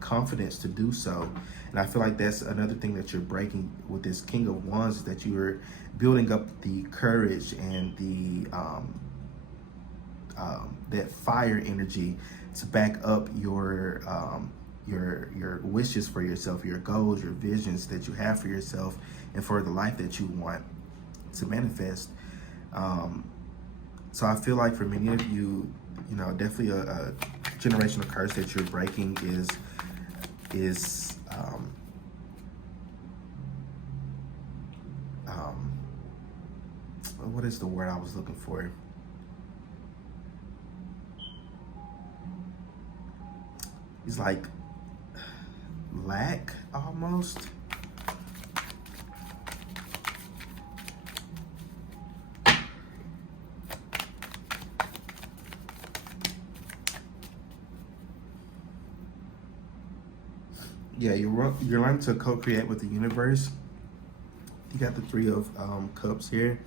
confidence to do so. And I feel like that's another thing that you're breaking with this King of Wands, is that you're building up the courage and the that fire energy to back up your wishes for yourself, your goals, your visions that you have for yourself, and for the life that you want to manifest. So I feel like for many of you, you know, definitely a generational curse that you're breaking is what is the word I was looking for? It's like lack almost. Yeah, you're learning to co-create with the universe. You got the 3 of Cups here.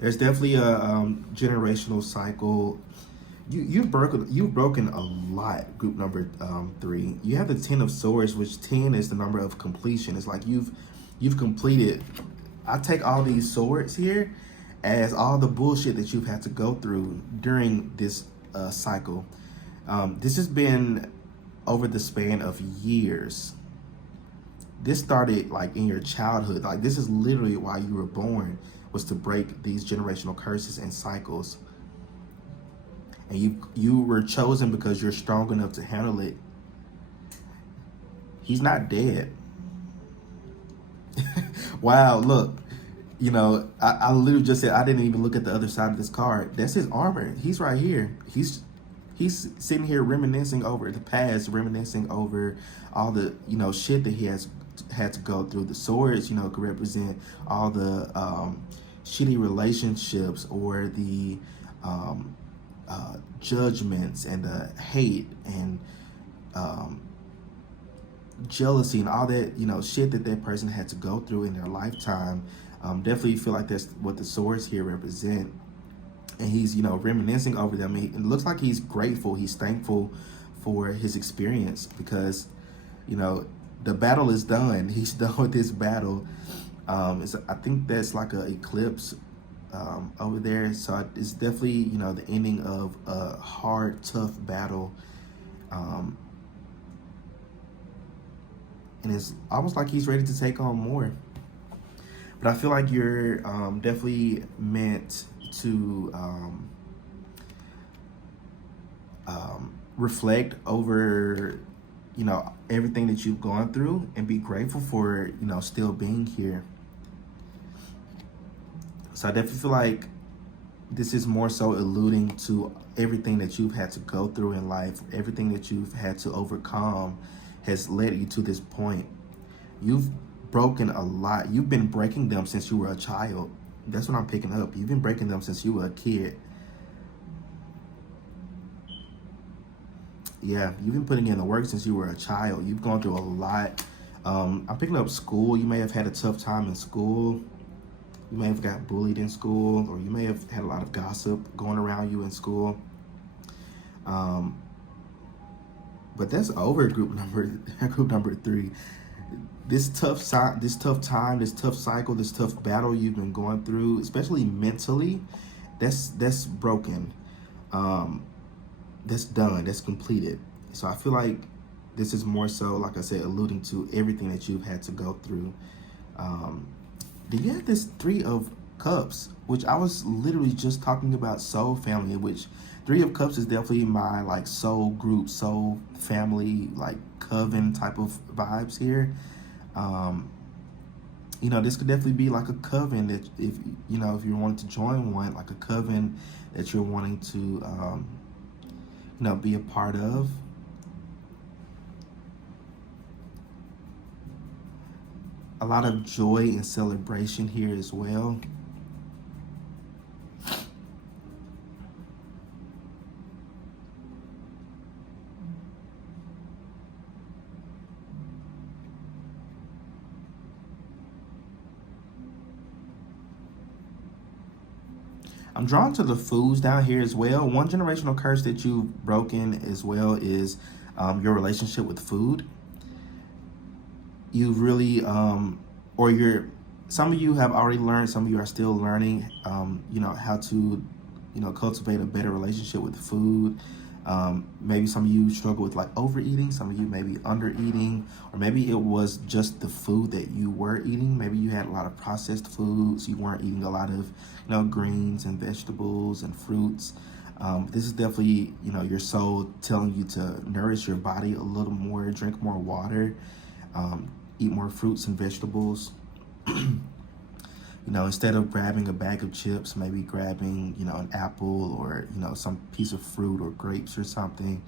There's definitely a generational cycle. You've broken a lot, group number 3. You have the 10 of Swords, which 10 is the number of completion. It's like you've completed. I take all these swords here as all the bullshit that you've had to go through during this cycle. This has been over the span of years. This started like in your childhood. Like this is literally why you were born, was to break these generational curses and cycles. And you were chosen because you're strong enough to handle it. He's not dead. Wow, look. You know, I literally just said I didn't even look at the other side of this card. That's his armor. He's right here. He's sitting here reminiscing over the past, reminiscing over all the, you know, shit that he has had to go through. The swords, you know, could represent all the shitty relationships, or the judgments and the hate and jealousy and all that, you know, shit that person had to go through in their lifetime. Definitely feel like that's what the swords here represent. And he's, you know, reminiscing over them. It looks like he's grateful, he's thankful for his experience, because, you know, the battle is done. He's done with this battle. I think that's like a eclipse over there. So it's definitely, you know, the ending of a hard, tough battle. Um, and it's almost like he's ready to take on more. But I feel like you're definitely meant to reflect over, you know, everything that you've gone through and be grateful for, you know, still being here. So I definitely feel like this is more so alluding to everything that you've had to go through in life, everything that you've had to overcome has led you to this point. You've broken a lot. You've been breaking them since you were a child. That's what I'm picking up. You've been breaking them since you were a kid. Yeah, you've been putting in the work since you were a child. You've gone through a lot. I'm picking up school. You may have had a tough time in school. You may have got bullied in school, or you may have had a lot of gossip going around you in school. But that's over group number 3. This tough time, this tough cycle, this tough battle you've been going through, especially mentally, that's broken. That's done. That's completed. So I feel like this is more so, like I said, alluding to everything that you've had to go through. Then you have this 3 of Cups, which I was literally just talking about soul family, which 3 of Cups is definitely my like soul group, soul family, like coven type of vibes here. You know, this could definitely be like a coven that if you're wanting to join one, like a coven that you're wanting to, be a part of. A lot of joy and celebration here as well. I'm drawn to the foods down here as well. One generational curse that you've broken as well is your relationship with food. You've really, some of you have already learned, some of you are still learning, how to, cultivate a better relationship with food. Maybe some of you struggle with like overeating, some of you maybe under eating, or maybe it was just the food that you were eating. Maybe you had a lot of processed foods, you weren't eating a lot of, greens and vegetables and fruits. This is definitely, your soul telling you to nourish your body a little more, drink more water, eat more fruits and vegetables. Instead of grabbing a bag of chips, maybe grabbing, an apple or, some piece of fruit or grapes or something.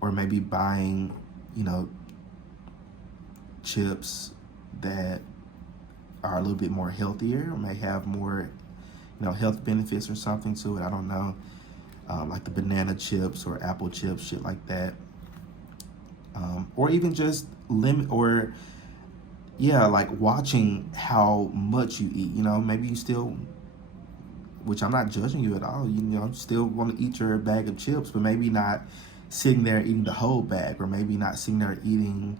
Or maybe buying, chips that are a little bit more healthier or may have more, health benefits or something to it. I don't know. Like the banana chips or apple chips, shit like that. Or even just limit or like watching how much you eat. Maybe you still, which I'm not judging you at all, still want to eat your bag of chips, but maybe not sitting there eating the whole bag, or maybe not sitting there eating,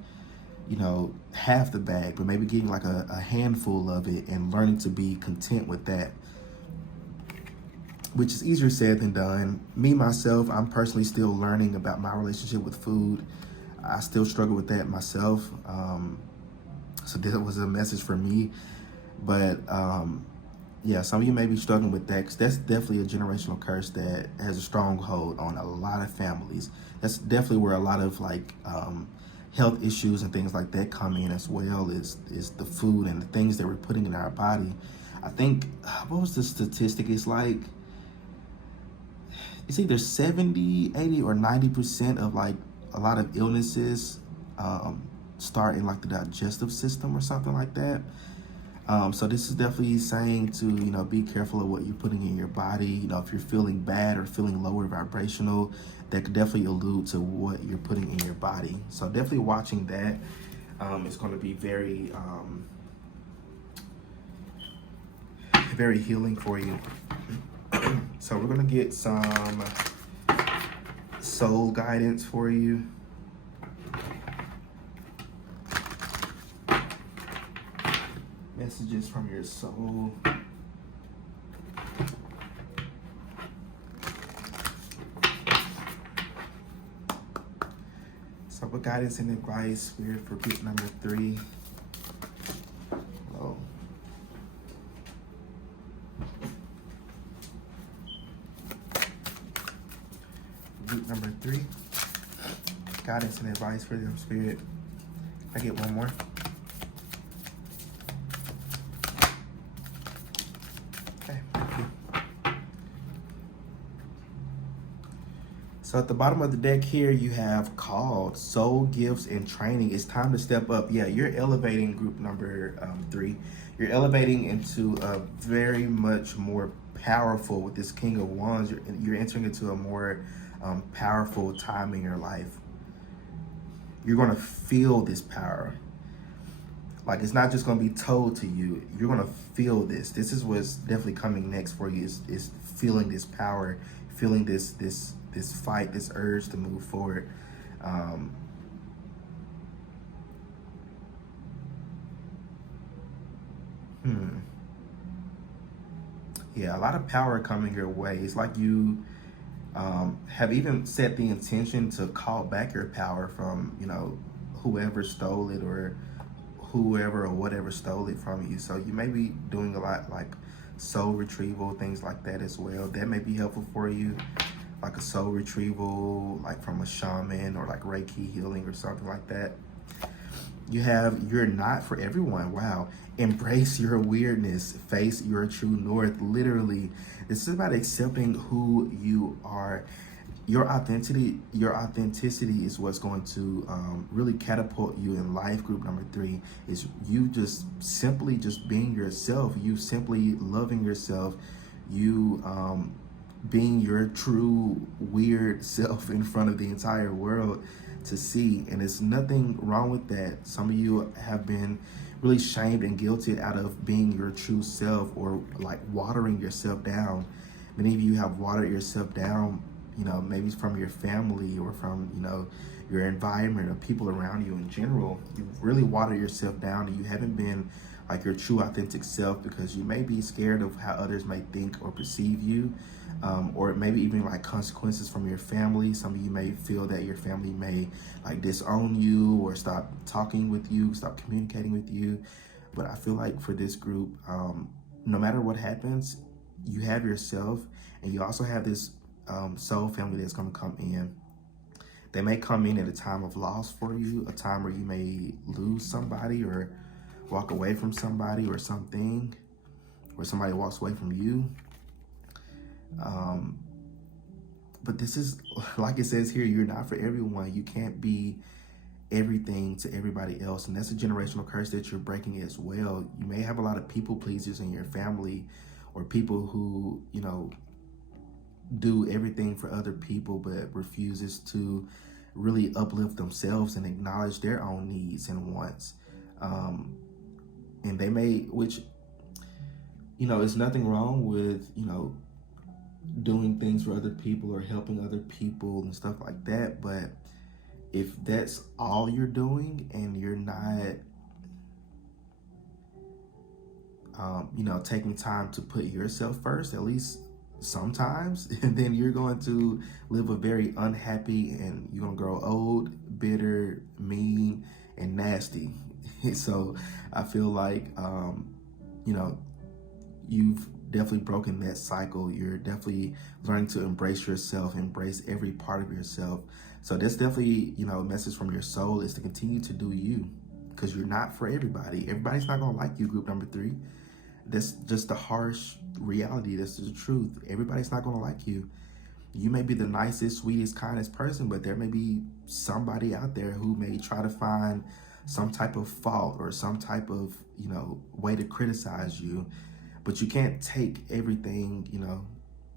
half the bag, but maybe getting like a handful of it and learning to be content with that, which is easier said than done. Me, myself, I'm personally still learning about my relationship with food. I still struggle with that myself. So that was a message for me. But some of you may be struggling with that, because that's definitely a generational curse that has a stronghold on a lot of families. That's definitely where a lot of like health issues and things like that come in as well, is the food and the things that we're putting in our body. I think, what was the statistic? It's like, it's either 70, 80, or 90% of like a lot of illnesses start in like the digestive system or something like that. So this is definitely saying to, be careful of what you're putting in your body. If you're feeling bad or feeling lower vibrational, that could definitely allude to what you're putting in your body. So definitely watching that is going to be very, very healing for you. So we're going to get some soul guidance for you. messages from your soul. So what guidance and advice, Spirit, for group number 3? Oh. Group number 3. Guidance and advice for them, Spirit. I get one more. Okay, thank you. So at the bottom of the deck here, you have called, soul gifts, and training. It's time to step up. Yeah, you're elevating group number 3. You're elevating into a very much more powerful, with this King of Wands, you're entering into a more powerful time in your life. You're going to feel this power. Like, it's not just going to be told to you. You're going to feel this. This is what's definitely coming next for you, is feeling this power, feeling this fight, this urge to move forward. Yeah, a lot of power coming your way. It's like you have even set the intention to call back your power from, whoever stole it, or whoever or whatever stole it from you. So you may be doing a lot like soul retrieval, things like that as well. That may be helpful for you, like a soul retrieval, like from a shaman, or like Reiki healing or something like that. You have, you're not for everyone. Wow. Embrace your weirdness. Face your true north. Literally, this is about accepting who you are. Your authenticity is what's going to really catapult you in life. Group number 3 is you just simply just being yourself. You simply loving yourself. You being your true weird self in front of the entire world to see. And there's nothing wrong with that. Some of you have been really shamed and guilted out of being your true self, or like watering yourself down. Many of you have watered yourself down, maybe from your family, or from, your environment, or people around you in general. You've really watered yourself down, and you haven't been like your true authentic self, because you may be scared of how others may think or perceive you, or maybe even like consequences from your family. Some of you may feel that your family may like disown you, or stop talking with you, stop communicating with you. But I feel like for this group, no matter what happens, you have yourself, and you also have this soul family that's going to come in. They may come in at a time of loss for you, a time where you may lose somebody, or walk away from somebody or something, or somebody walks away from you. But this is, like it says here, you're not for everyone. You can't be everything to everybody else, and that's a generational curse that you're breaking as well. You may have a lot of people pleasers in your family, or people who, do everything for other people, but refuses to really uplift themselves and acknowledge their own needs and wants. And they may, which, it's nothing wrong with, doing things for other people or helping other people and stuff like that. But if that's all you're doing, and you're not, taking time to put yourself first, at least sometimes, and then you're going to live a very unhappy, and you're going to grow old, bitter, mean, and nasty. So I feel like, you've definitely broken that cycle. You're definitely learning to embrace yourself, embrace every part of yourself. So that's definitely, a message from your soul, is to continue to do you, because you're not for everybody. Everybody's not going to like you, group number 3. That's just the harsh reality. That's the truth. Everybody's not going to like you. You may be the nicest, sweetest, kindest person, but there may be somebody out there who may try to find some type of fault, or some type of, way to criticize you. But you can't take everything,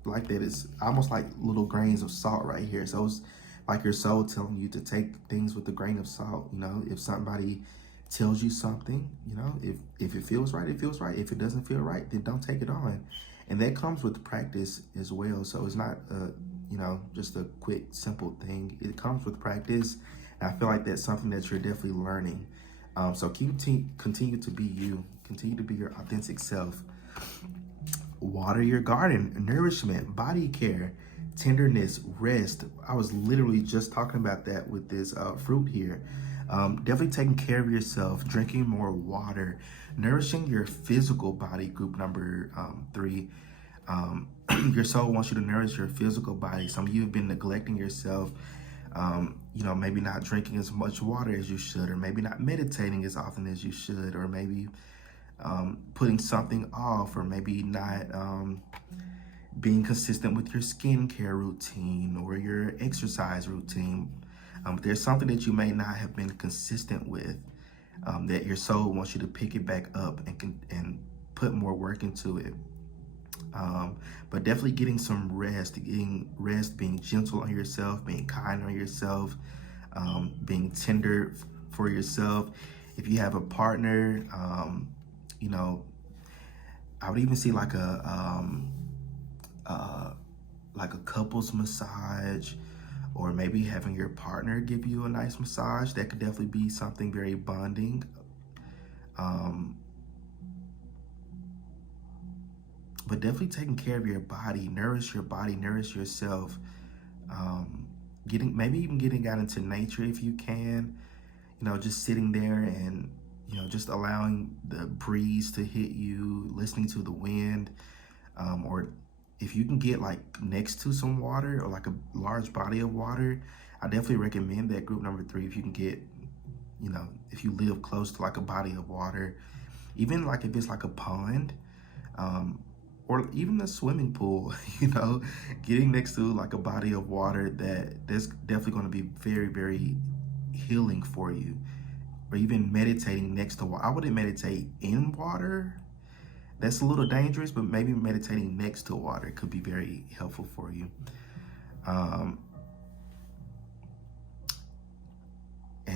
like that. It's almost like little grains of salt right here. So it's like your soul telling you to take things with a grain of salt. If somebody tells you something, if it feels right, it feels right. If it doesn't feel right, then don't take it on. And that comes with practice as well. So it's not, just a quick, simple thing. It comes with practice. And I feel like that's something that you're definitely learning. So continue to be you. Continue to be your authentic self. Water your garden, nourishment, body care, tenderness, rest. I was literally just talking about that with this fruit here. Definitely taking care of yourself, drinking more water, nourishing your physical body, group number 3. Your soul wants you to nourish your physical body. Some of you have been neglecting yourself, maybe not drinking as much water as you should, or maybe not meditating as often as you should, or maybe putting something off, or maybe not being consistent with your skincare routine or your exercise routine. There's something that you may not have been consistent with, that your soul wants you to pick it back up and put more work into it. But definitely getting some rest, being gentle on yourself, being kind on yourself, being tender for yourself. If you have a partner, I would even see like a couples massage, or maybe having your partner give you a nice massage. That could definitely be something very bonding. But definitely taking care of your body, nourish yourself. Maybe even getting out into nature if you can. Just sitting there and just allowing the breeze to hit you, listening to the wind, or if you can get like next to some water or like a large body of water, I definitely recommend that, group number 3. If you can get, if you live close to like a body of water, even like if it's like a pond, or even a swimming pool, getting next to like a body of water, that's definitely going to be very, very healing for you. Or even meditating next to water. I wouldn't meditate in water. That's a little dangerous, but maybe meditating next to water could be very helpful for you. And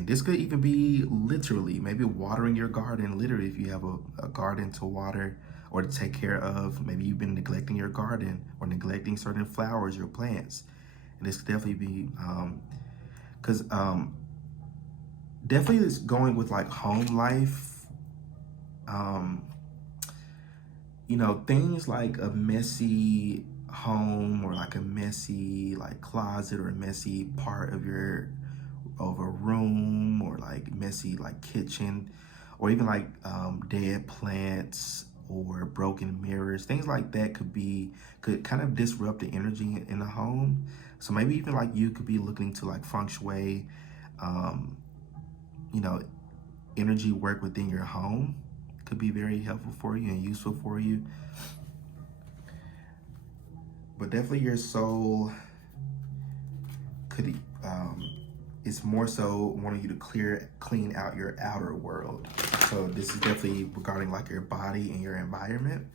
this could even be literally, maybe watering your garden, literally, if you have a garden to water or to take care of. Maybe you've been neglecting your garden or neglecting certain flowers or plants. And this could definitely be, definitely it's going with like home life. Things like a messy home, or like a messy like closet, or a messy part of a room, or like messy like kitchen, or even like dead plants or broken mirrors. Things like that could kind of disrupt the energy in the home. So maybe even like you could be looking to like feng shui, energy work within your home could be very helpful for you and useful for you. But definitely your soul could, it's more so wanting you to clean out your outer world. So this is definitely regarding like your body and your environment.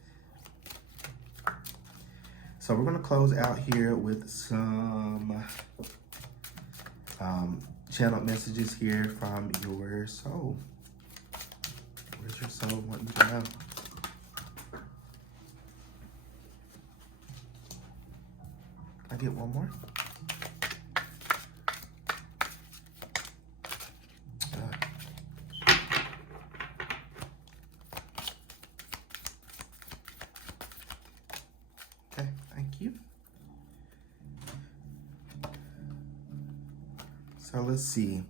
So we're going to close out here with some channeled messages here from your soul. Where's your soul want you to know? Can I get one more? Okay, thank you. So let's see.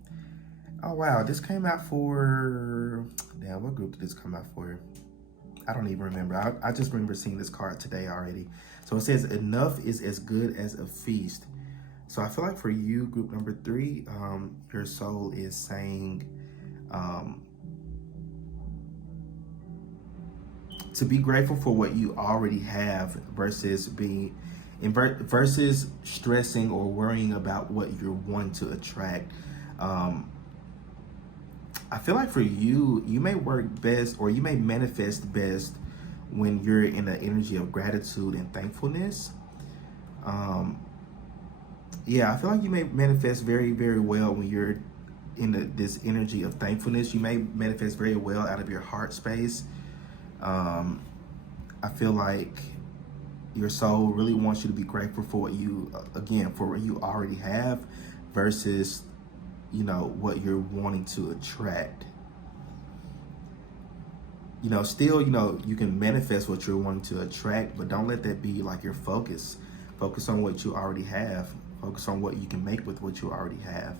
Oh wow, this came out for, damn, what group did this come out for? I don't even remember. I just remember seeing this card today already. So it says, enough is as good as a feast. So I feel like for you, group number 3, your soul is saying to be grateful for what you already have versus versus stressing or worrying about what you're wanting to attract. I feel like for you, you may work best, or you may manifest best when you're in the energy of gratitude and thankfulness. Yeah, I feel like you may manifest very, very well when you're in this energy of thankfulness. You may manifest very well out of your heart space. I feel like your soul really wants you to be grateful for what you, for what you already have versus, what you're wanting to attract. still, you can manifest what you're wanting to attract, but don't let that be like your focus. Focus on what you already have. Focus on what you can make with what you already have.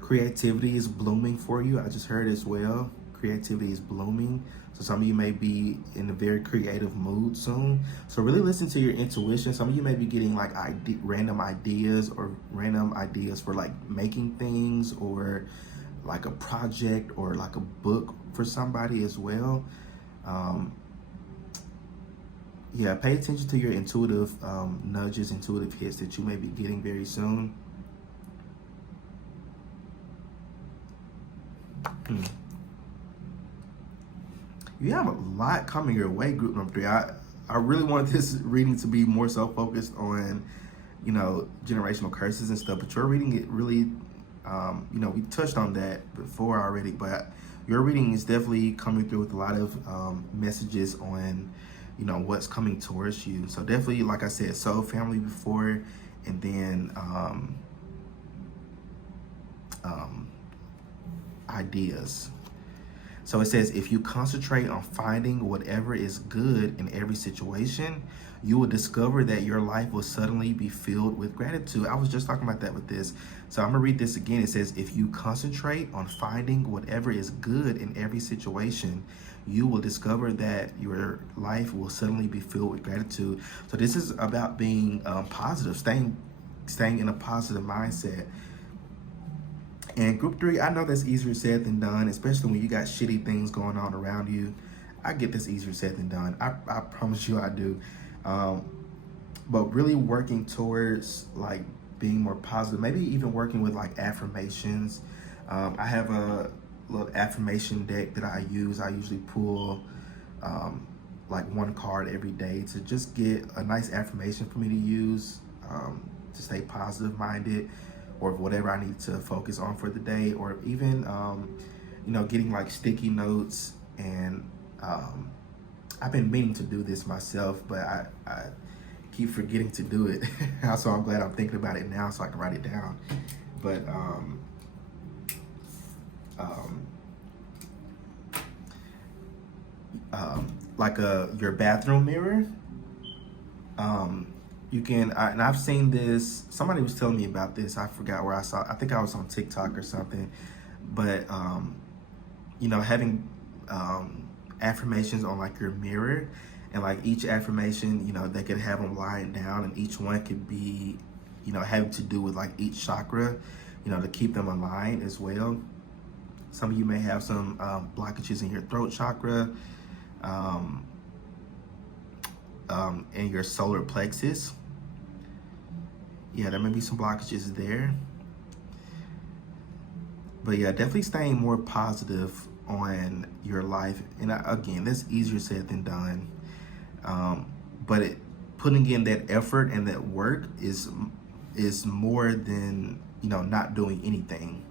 Creativity is blooming for you. I just heard as well. Creativity is blooming. So some of you may be in a very creative mood soon. So really listen to your intuition. Some of you may be getting like random ideas for like making things, or like a project, or like a book for somebody as well. Yeah, pay attention to your intuitive nudges, intuitive hits that you may be getting very soon. You have a lot coming your way, group number 3. I really want this reading to be more so focused on, generational curses and stuff, but your reading, it really, we touched on that before already, but your reading is definitely coming through with a lot of messages on, what's coming towards you. So definitely, like I said, soul family before, and then ideas. So it says, if you concentrate on finding whatever is good in every situation, you will discover that your life will suddenly be filled with gratitude. I was just talking about that with this. So I'm gonna read this again. It says, if you concentrate on finding whatever is good in every situation, you will discover that your life will suddenly be filled with gratitude. So this is about being positive, staying in a positive mindset. And group 3, I know that's easier said than done, especially when you got shitty things going on around you. I get this easier said than done. I promise you I do. But really working towards like being more positive, maybe even working with like affirmations. I have a little affirmation deck that I use. I usually pull like one card every day to just get a nice affirmation for me to use, to stay positive minded, or whatever I need to focus on for the day, or even, getting like sticky notes. And I've been meaning to do this myself, but I keep forgetting to do it. So I'm glad I'm thinking about it now so I can write it down. But like your bathroom mirror, you can, and I've seen this, somebody was telling me about this, I forgot where I saw, I think I was on TikTok or something, but, having affirmations on like your mirror, and like each affirmation, they could have them lying down, and each one could be, having to do with like each chakra, to keep them aligned as well. Some of you may have some blockages in your throat chakra, and your solar plexus. Yeah, there may be some blockages there. But yeah, definitely staying more positive on your life. And again, that's easier said than done. But putting in that effort and that work is more than, not doing anything.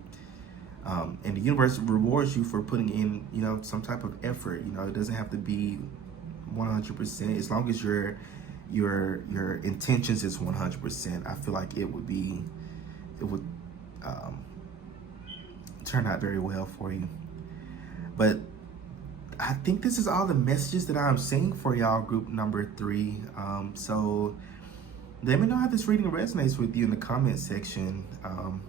And the universe rewards you for putting in, some type of effort. It doesn't have to be 100%. As long as your intentions is 100%, I feel like it would turn out very well for you. But I think this is all the messages that I'm seeing for y'all, group number 3. So let me know how this reading resonates with you in the comment section.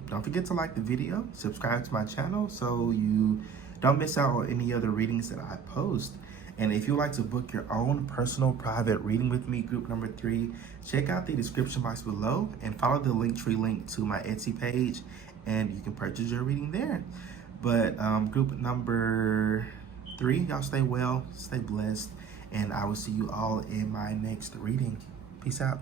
Don't forget to like the video, subscribe to my channel so you don't miss out on any other readings that I post. And if you'd like to book your own personal private reading with me, group number 3, check out the description box below and follow the Linktree link to my Etsy page, and you can purchase your reading there. But group number 3, y'all stay well, stay blessed, and I will see you all in my next reading. Peace out.